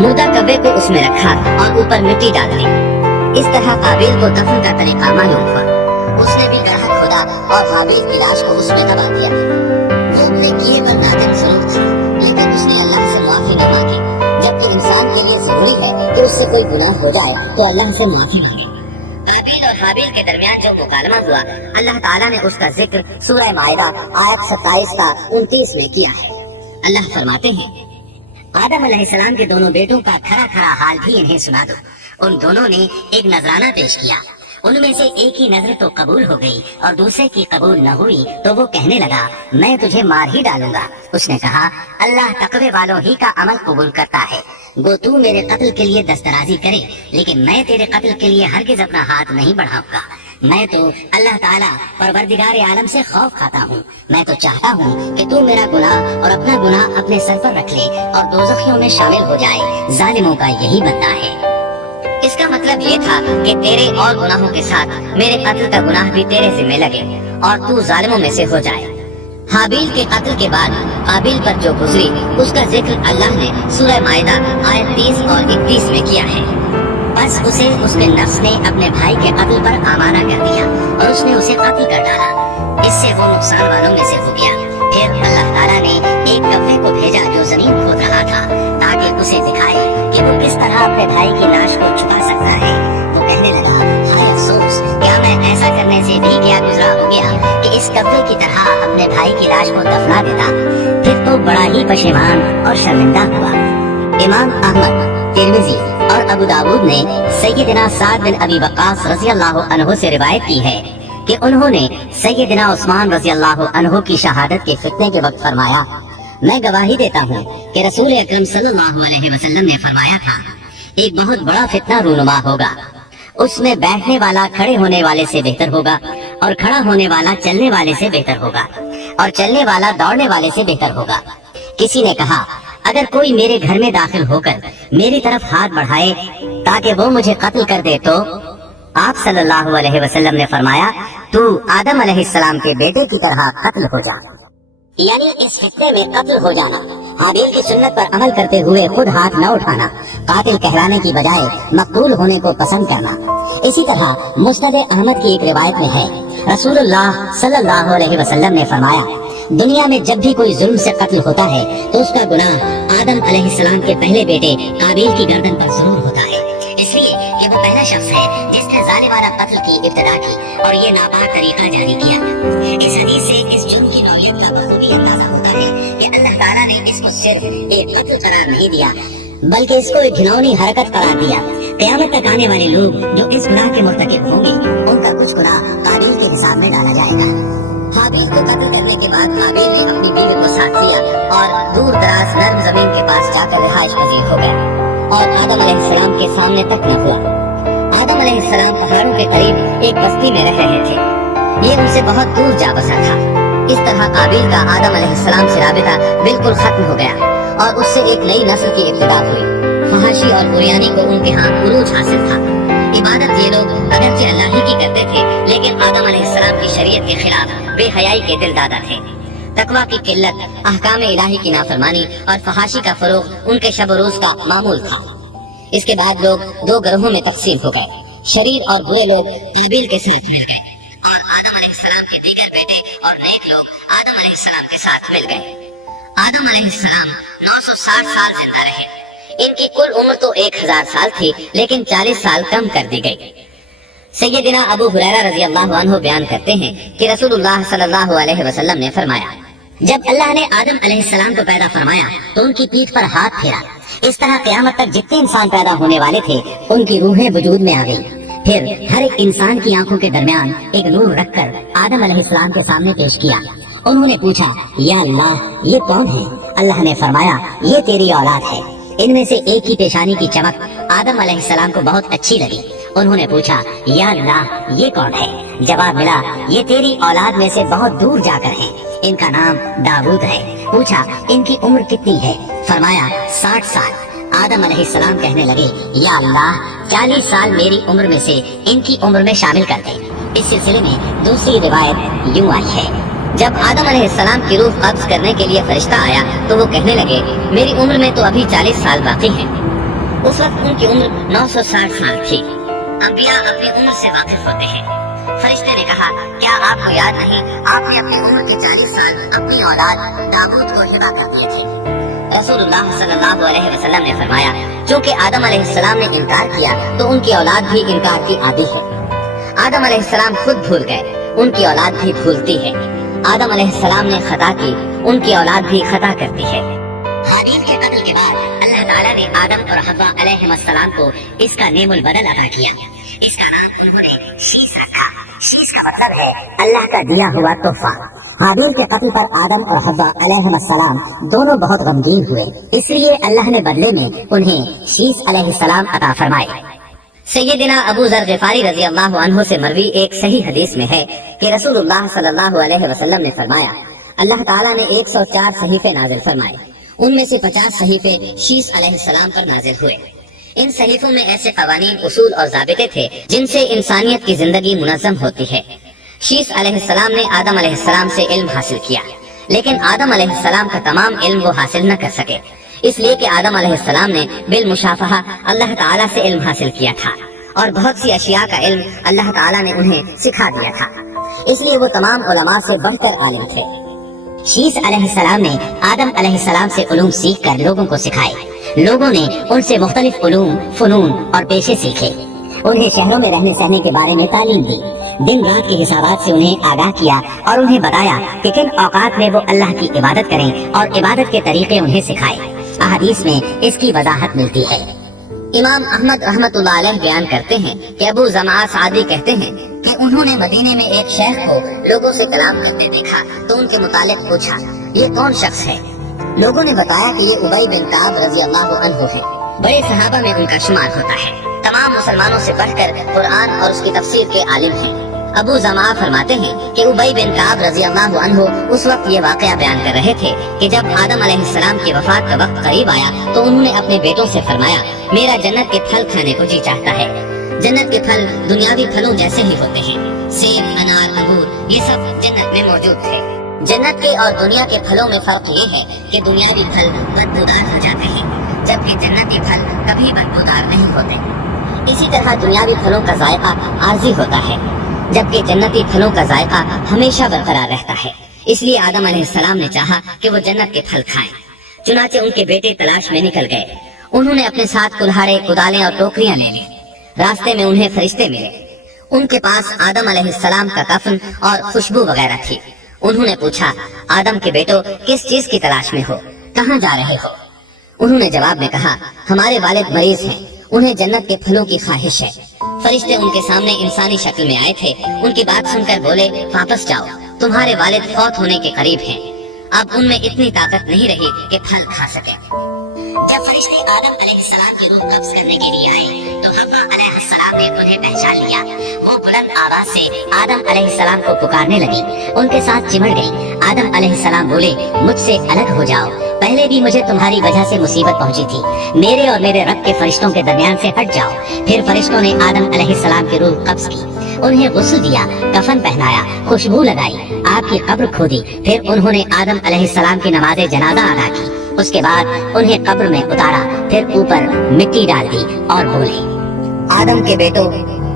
मुर्दा कव्वे को उसमें रखा और ऊपर मिट्टी डाल दी। इस तरह काबिल को दफन का तरीका मालूम हुआ। उसने भी गड्ढा खोदा और हाबिल की लाश को उसमें दबा दिया। वो अपने किए पर नादिम जरूर था, اس نے اللہ سے معافی نہ مانگی، جبکہ انسان کے لیے ضروری ہے کہ اس سے کوئی گناہ ہو جائے تو اللہ سے معافی مانگے۔ قابیل اور حابیل کے درمیان جو مکالمہ ہوا، اللہ تعالیٰ نے اس کا ذکر سورہ مائدہ آیت 27 تا 29 میں کیا ہے۔ اللہ فرماتے ہیں، آدم علیہ السلام کے دونوں بیٹوں کا کھرا کھرا حال بھی انہیں سنا دو۔ ان دونوں نے ایک نذرانہ پیش کیا، ان میں سے ایک کی نظر تو قبول ہو گئی اور دوسرے کی قبول نہ ہوئی، تو وہ کہنے لگا میں تجھے مار ہی ڈالوں گا۔ اس نے کہا اللہ تقوی والوں ہی کا عمل قبول کرتا ہے، گو تو میرے قتل کے لیے دسترازی کرے، لیکن میں تیرے قتل کے لیے ہرگز اپنا ہاتھ نہیں بڑھاؤں گا۔ میں تو اللہ تعالیٰ پروردگار عالم سے خوف کھاتا ہوں، میں تو چاہتا ہوں کہ تو میرا گناہ اور اپنا گناہ اپنے سر پر رکھ لے اور دوزخیوں میں شامل ہو جائے، ظالموں کا یہی بنتا ہے۔ اس کا مطلب یہ تھا کہ تیرے اور گناہوں کے ساتھ میرے قتل کا گناہ بھی تیرے ذمہ لگے اور تو ظالموں میں سے ہو جائے۔ حابیل کے قتل کے بعد قابیل پر جو گزری اس کا ذکر اللہ نے سورہ مائدہ آیت 30 اور 31 میں کیا ہے۔ بس اسے اس کے نفس نے اپنے بھائی کے قتل پر آمانہ کر دیا اور اس نے اسے قتل کر ڈالا، اس سے وہ نقصان والوں میں سے ہو گیا۔ پھر اللہ تعالیٰ نے ایک کبے کو بھیجا جو زمین کھود رہا تھا تاکہ اسے دکھائے کہ وہ کس طرح اپنے بھائی کی لاش کو چھپا سکتا ہے۔ وہ کہنے لگا ہائے افسوس، کیا میں ایسا کرنے سے بھی کیا گزرا ہو گیا کہ اس کبے کی طرح اپنے بھائی کی لاش کو دفنا دیتا۔ پھر تو بڑا ہی پشیمان اور شرمندہ ہوا۔ امام احمد، ترمذی اور ابو داؤد نے سیدنا سعد بن ابی وقاص رضی اللہ عنہ سے روایت کی ہے کہ انہوں نے سیدنا عثمان رضی اللہ عنہ کی شہادت کے فتنے کے وقت فرمایا، میں گواہی دیتا ہوں کہ رسول اکرم صلی اللہ علیہ وسلم نے فرمایا تھا ایک بہت بڑا فتنہ رونما ہوگا، اس میں بیٹھنے والا کھڑے ہونے والے سے بہتر ہوگا اور کھڑا ہونے والا چلنے والے سے بہتر ہوگا اور چلنے والا دوڑنے والے سے بہتر ہوگا۔ کسی نے کہا اگر کوئی میرے گھر میں داخل ہو کر میری طرف ہاتھ بڑھائے تاکہ وہ مجھے قتل کر دے تو آپ صلی اللہ علیہ وسلم نے فرمایا تو آدم علیہ السلام کے بیٹے کی طرح قتل ہو جا، یعنی اس فتنے میں قتل ہو جانا، حابیل کی سنت پر عمل کرتے ہوئے خود ہاتھ نہ اٹھانا، قاتل کہلانے کی بجائے مقتول ہونے کو پسند کرنا۔ اسی طرح مسند احمد کی ایک روایت میں ہے رسول اللہ صلی اللہ علیہ وسلم نے فرمایا دنیا میں جب بھی کوئی ظلم سے قتل ہوتا ہے تو اس کا گناہ آدم علیہ السلام کے پہلے بیٹے قابیل کی گردن پر ضرور ہوتا ہے، اس لیے یہ وہ پہلا شخص ہے جس نے ظالمانہ قتل کی ابتدا کی اور یہ ناپاک طریقہ جاری کیا۔ اس حدیث سے اس جرم کی نوعیت کا بخوبی اندازہ ہوتا ہے کہ اللہ تعالیٰ نے اس کو صرف ایک قتل قرار نہیں دیا بلکہ اس کو ایک گھناؤنی حرکت قرار دیا۔ قیامت تک آنے والے لوگ جو اس گناہ کے مرتکب ہوں گے ان کا کچھ گناہ قابیل کے حساب میں ڈالا جائے گا۔ حابیل کو قتل کرنے کے بعد قابیل نے اپنی بیوی کو ساتھ لیا اور دور دراز نرم زمین کے پاس جا کر رہائش پذیر ہو گیا اور آدم علیہ السلام کے سامنے تک نہ ہوا۔ آدم علیہ السلام پہاڑوں کے قریب ایک بستی میں رہ رہے تھے، یہ ان سے بہت دور جا بسا تھا۔ اس طرح قابیل کا آدم علیہ السلام سے رابطہ بالکل ختم ہو گیا اور اس سے ایک نئی نسل کی ابتدا ہوئی۔ فحاشی اور بریانی کو ان کے ہاں عروج حاصل تھا۔ عبادت یہ لوگ اگرچہ اللہ ہی کی کرتے تھے لیکن آدم علیہ السلام کی شریعت کے خلاف بے حیائی کے دل دادا تھے۔ تقویٰ کی قلت، احکام الہی کی نافرمانی اور فحاشی کا فروغ ان کے شب و روز کا معمول تھا۔ اس کے بعد لوگ دو گروہوں میں تقسیم ہو گئے، شریر اور برے لوگ قابیل کے ساتھ مل گئے اور آدم علیہ السلام کے دیگر بیٹے اور نیک لوگ آدم علیہ السلام کے ساتھ مل گئے۔ آدم علیہ السلام 960 سال زندہ رہے، ان کی کل عمر تو 1000 سال تھی لیکن 40 سال کم کر دی گئی۔ سیدنا ابو ہریرہ رضی اللہ عنہ بیان کرتے ہیں کہ رسول اللہ صلی اللہ علیہ وسلم نے فرمایا جب اللہ نے آدم علیہ السلام کو پیدا فرمایا تو ان کی پیٹھ پر ہاتھ پھیرا، اس طرح قیامت تک جتنے انسان پیدا ہونے والے تھے ان کی روحیں وجود میں آ گئیں۔ پھر ہر ایک انسان کی آنکھوں کے درمیان ایک نور رکھ کر آدم علیہ السلام کے سامنے پیش کیا۔ انہوں نے پوچھا یا اللہ یہ کون ہے؟ اللہ نے فرمایا یہ تیری اولاد ہے۔ ان میں سے ایک کی پیشانی کی چمک آدم علیہ السلام کو بہت اچھی لگی۔ انہوں نے پوچھا یا اللہ یہ کون ہے؟ جواب ملا یہ تیری اولاد میں سے بہت دور جا کر ہیں، ان کا نام داؤد ہے۔ پوچھا ان کی عمر کتنی ہے؟ فرمایا 60 سال۔ آدم علیہ السلام کہنے لگے یا اللہ 40 سال میری عمر میں سے ان کی عمر میں شامل کر دے۔ اس سلسلے میں دوسری روایت یوں آئی ہے جب آدم علیہ السلام کی روح قبض کرنے کے لیے فرشتہ آیا تو وہ کہنے لگے میری عمر میں تو ابھی 40 سال باقی ہیں۔ اس وقت ان کی عمر 960 سال تھی۔ انبیاء اپنی عمر سے واقف ہوتے ہیں۔ فرشتے نے کہا کیا آپ کو یاد نہیں آپ نے اپنی عمر کے 40 سال اپنی اولاد داؤد کو ہبہ کر دیے تھے؟ रसूलुल्लाह सल्लल्लाहु अलैहि वसल्लम ने फरमाया, चूँकि आदम अलैहिस्सलाम ने इनकार किया तो उनकी औलाद भी इनकार की आदी है। आदम अलैहिस्सलाम खुद भूल गए, उनकी औलाद भी भूलती है। आदम अलैहिस्सलाम ने खता की, उनकी औलाद भी खता करती है। हाबील के कत्ल के बाद अल्लाह ताला ने आदम और हव्वा अलैहिस्सलाम को इसका नेमुल बदल अता किया। इसका नाम उन्होंने शीश रखा। शीश का मतलब है अल्लाह का दिया हुआ तोहफा। हाबील के कत्ल पर आदम और हव्वा अलैहिस्सलाम दोनों बहुत गमगीन हुए, इसलिए अल्लाह ने बदले में उन्हें शीश अलैहिस्सलाम अता फरमाए। सैयदना अबू ज़र ग़िफ़ारी रज़ी अल्लाहु अन्हु से मरवी एक सही हदीस में है कि रसूलुल्लाह सल्लल्लाहु अलैहि वसल्लम ने फरमाया, अल्लाह ताला ने 104 सहीफे नाजिल फरमाए, उनमें से 50 सहीफे शीश अलैहिस्सलाम पर नाजिल हुए। इन सहीफों में ऐसे कवानीन, उसूल और ज़ाबिते थे जिनसे इंसानियत की जिंदगी मुनज़्ज़म होती है। शीश अलैहिस्सलाम ने आदम अलैहिस्सलाम से इल्म हासिल किया, लेकिन आदम अलैहिस्सलाम का तमाम इल्म वो हासिल न कर सके, इसलिए कि आदम अलैहिस्सलाम ने बिल मुशाफहा अल्लाह ताला से इल्म हासिल किया था और बहुत सी अशिया का इल्म अल्लाह ताला ने उन्हें सिखा दिया था, इसलिए वो तमाम उलमा से बढ़कर आलिम थे। शीश अलैहिस्सलाम ने आदम अलैहिस्सलाम से उलूम सीख कर लोगों को सिखाए। लोगों ने उनसे मुख्तलिफ उलूम, फनून और पेशे सीखे। उन्हें शहरों में रहने सहने के बारे में तालीम दी, दिन रात के हिसाबात से उन्हें आगाह किया और उन्हें बताया कि किन औकात में वो अल्लाह की इबादत करें और इबादत के तरीके उन्हें सिखाए। अहादीस में इसकी वजाहत मिलती है। इमाम अहमद रहमतुल्लाह अलैह बयान करते हैं कि अबू ज़मा सादी कहते हैं कि उन्होंने मदीने में एक शेख को लोगों से कलाम करते देखा तो उनके मुतालिक पूछा, ये कौन शख्स है? लोगों ने बताया कि ये उबई बिन काब रज़ी अल्लाहु अन्हु है। बड़े सहाबा में उनका शुमार होता है। तमाम मुसलमानों से बढ़कर कुरान और उसकी तफसीर के आलिम हैं। अबू ज़मा फरमाते हैं कि उबई बिन काब रज़ी अल्लाहु अन्हु उस वक्त ये वाक़या बयान कर रहे थे कि जब आदम अलैहिस्सलाम की वफात का वक्त करीब आया तो उन्होंने अपने बेटों से फरमाया, मेरा जन्नत के फल खाने को जी चाहता है। जन्नत के फल दुनियावी फलों जैसे ही होते हैं, सेब, अनार, अंगूर, ये सब जन्नत में मौजूद थे। जन्नत के और दुनिया के फलों में फर्क ये है कि दुनियावी फल बदबूदार हो जाते हैं, जबकि जन्नती फल कभी बदबूदार नहीं होते। इसी तरह दुनियावी फलों का जायका आर्जी होता है, जबकि जन्नती फलों का जायका हमेशा बरकरार रहता है। इसलिए आदम अलैहिस्सलाम ने चाहा कि वो जन्नत के फल खाएं। चुनाचे उनके बेटे तलाश में निकल गए। उन्होंने अपने साथ कुल्हाड़े, कुदालें और टोकरियां ले ली। रास्ते में उन्हें फरिश्ते मिले। उनके पास आदम अलैहिस्सलाम का कफन और खुशबू वगैरह थी। उन्होंने पूछा, आदम के बेटो, किस चीज की तलाश में हो? कहाँ जा रहे हो? उन्होंने जवाब में कहा, हमारे वालिद मरीज हैं, उन्हें जन्नत के फलों की ख्वाहिश है। फरिश्ते उनके सामने इंसानी शक्ल में आए थे। उनकी बात सुनकर बोले, वापस जाओ, तुम्हारे वालिद फौत होने के करीब हैं। अब उनमें इतनी ताकत नहीं रही कि फल खा सके। जब फरिश्ते आदम अलैहिस्सलाम की रूह कब्ज करने के लिए आए तो हव्वा अलैहिस्सलाम ने उन्हें पहचान लिया। वो बुलंद आवाज से आदम अलैहिस्सलाम को पुकारने लगी, उनके साथ चिमड़ गई। आदम अलैहिस्सलाम बोले, मुझसे अलग हो जाओ, पहले भी मुझे तुम्हारी वजह से मुसीबत पहुंची थी, मेरे और मेरे रब के फरिश्तों के दरमियान से हट जाओ। फिर फरिश्तों ने आदम अलैहिस्सलाम की रूह कब्ज की, उन्हें गुस्ल दिया, कफन पहनाया, खुशबू लगाई, आपकी कब्र खोदी। फिर उन्होंने आदम अलैहिस्सलाम की नमाज़े जनाजा अदा की। उसके बाद उन्हें कब्र में उतारा, फिर ऊपर मिट्टी डाल दी और बोले, आदम के बेटो,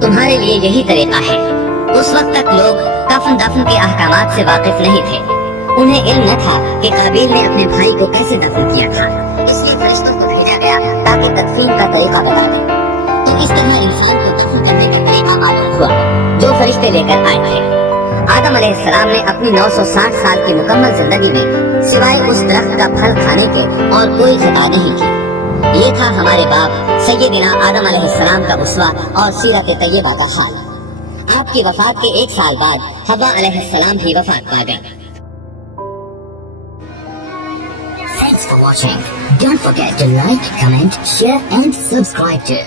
तुम्हारे लिए यही तरीका है। उस वक्त तक लोग कफन दफन के अहकामात से वाकिफ नहीं थे। उन्हें इल्म न था कि काबिल ने अपने भाई को कैसे दफन किया था, इसलिए फरिश्तों को भेजा गया ताकि तदफीन का तरीका बता दें। तो इस तरह इंसान को दफन करने का तरीका मालूम हुआ जो फरिश्ते लेकर आए थे। आदम अलैहिस्सलाम ने अपनी 960 साल की मुकम्मल जिंदगी में सिवाय उस दरख्त का फल खाने के और कोई खता नहीं की। ये था हमारे बाप सैयदना आदम अलैहिस्सलाम का उसवा और सीरत तय्यबा का हाल। आपकी वफात के 1 साल बाद हव्वा अलैहिस्सलाम भी वफात पा गए। Thanks for watching. Don't forget to like, comment, share and subscribe to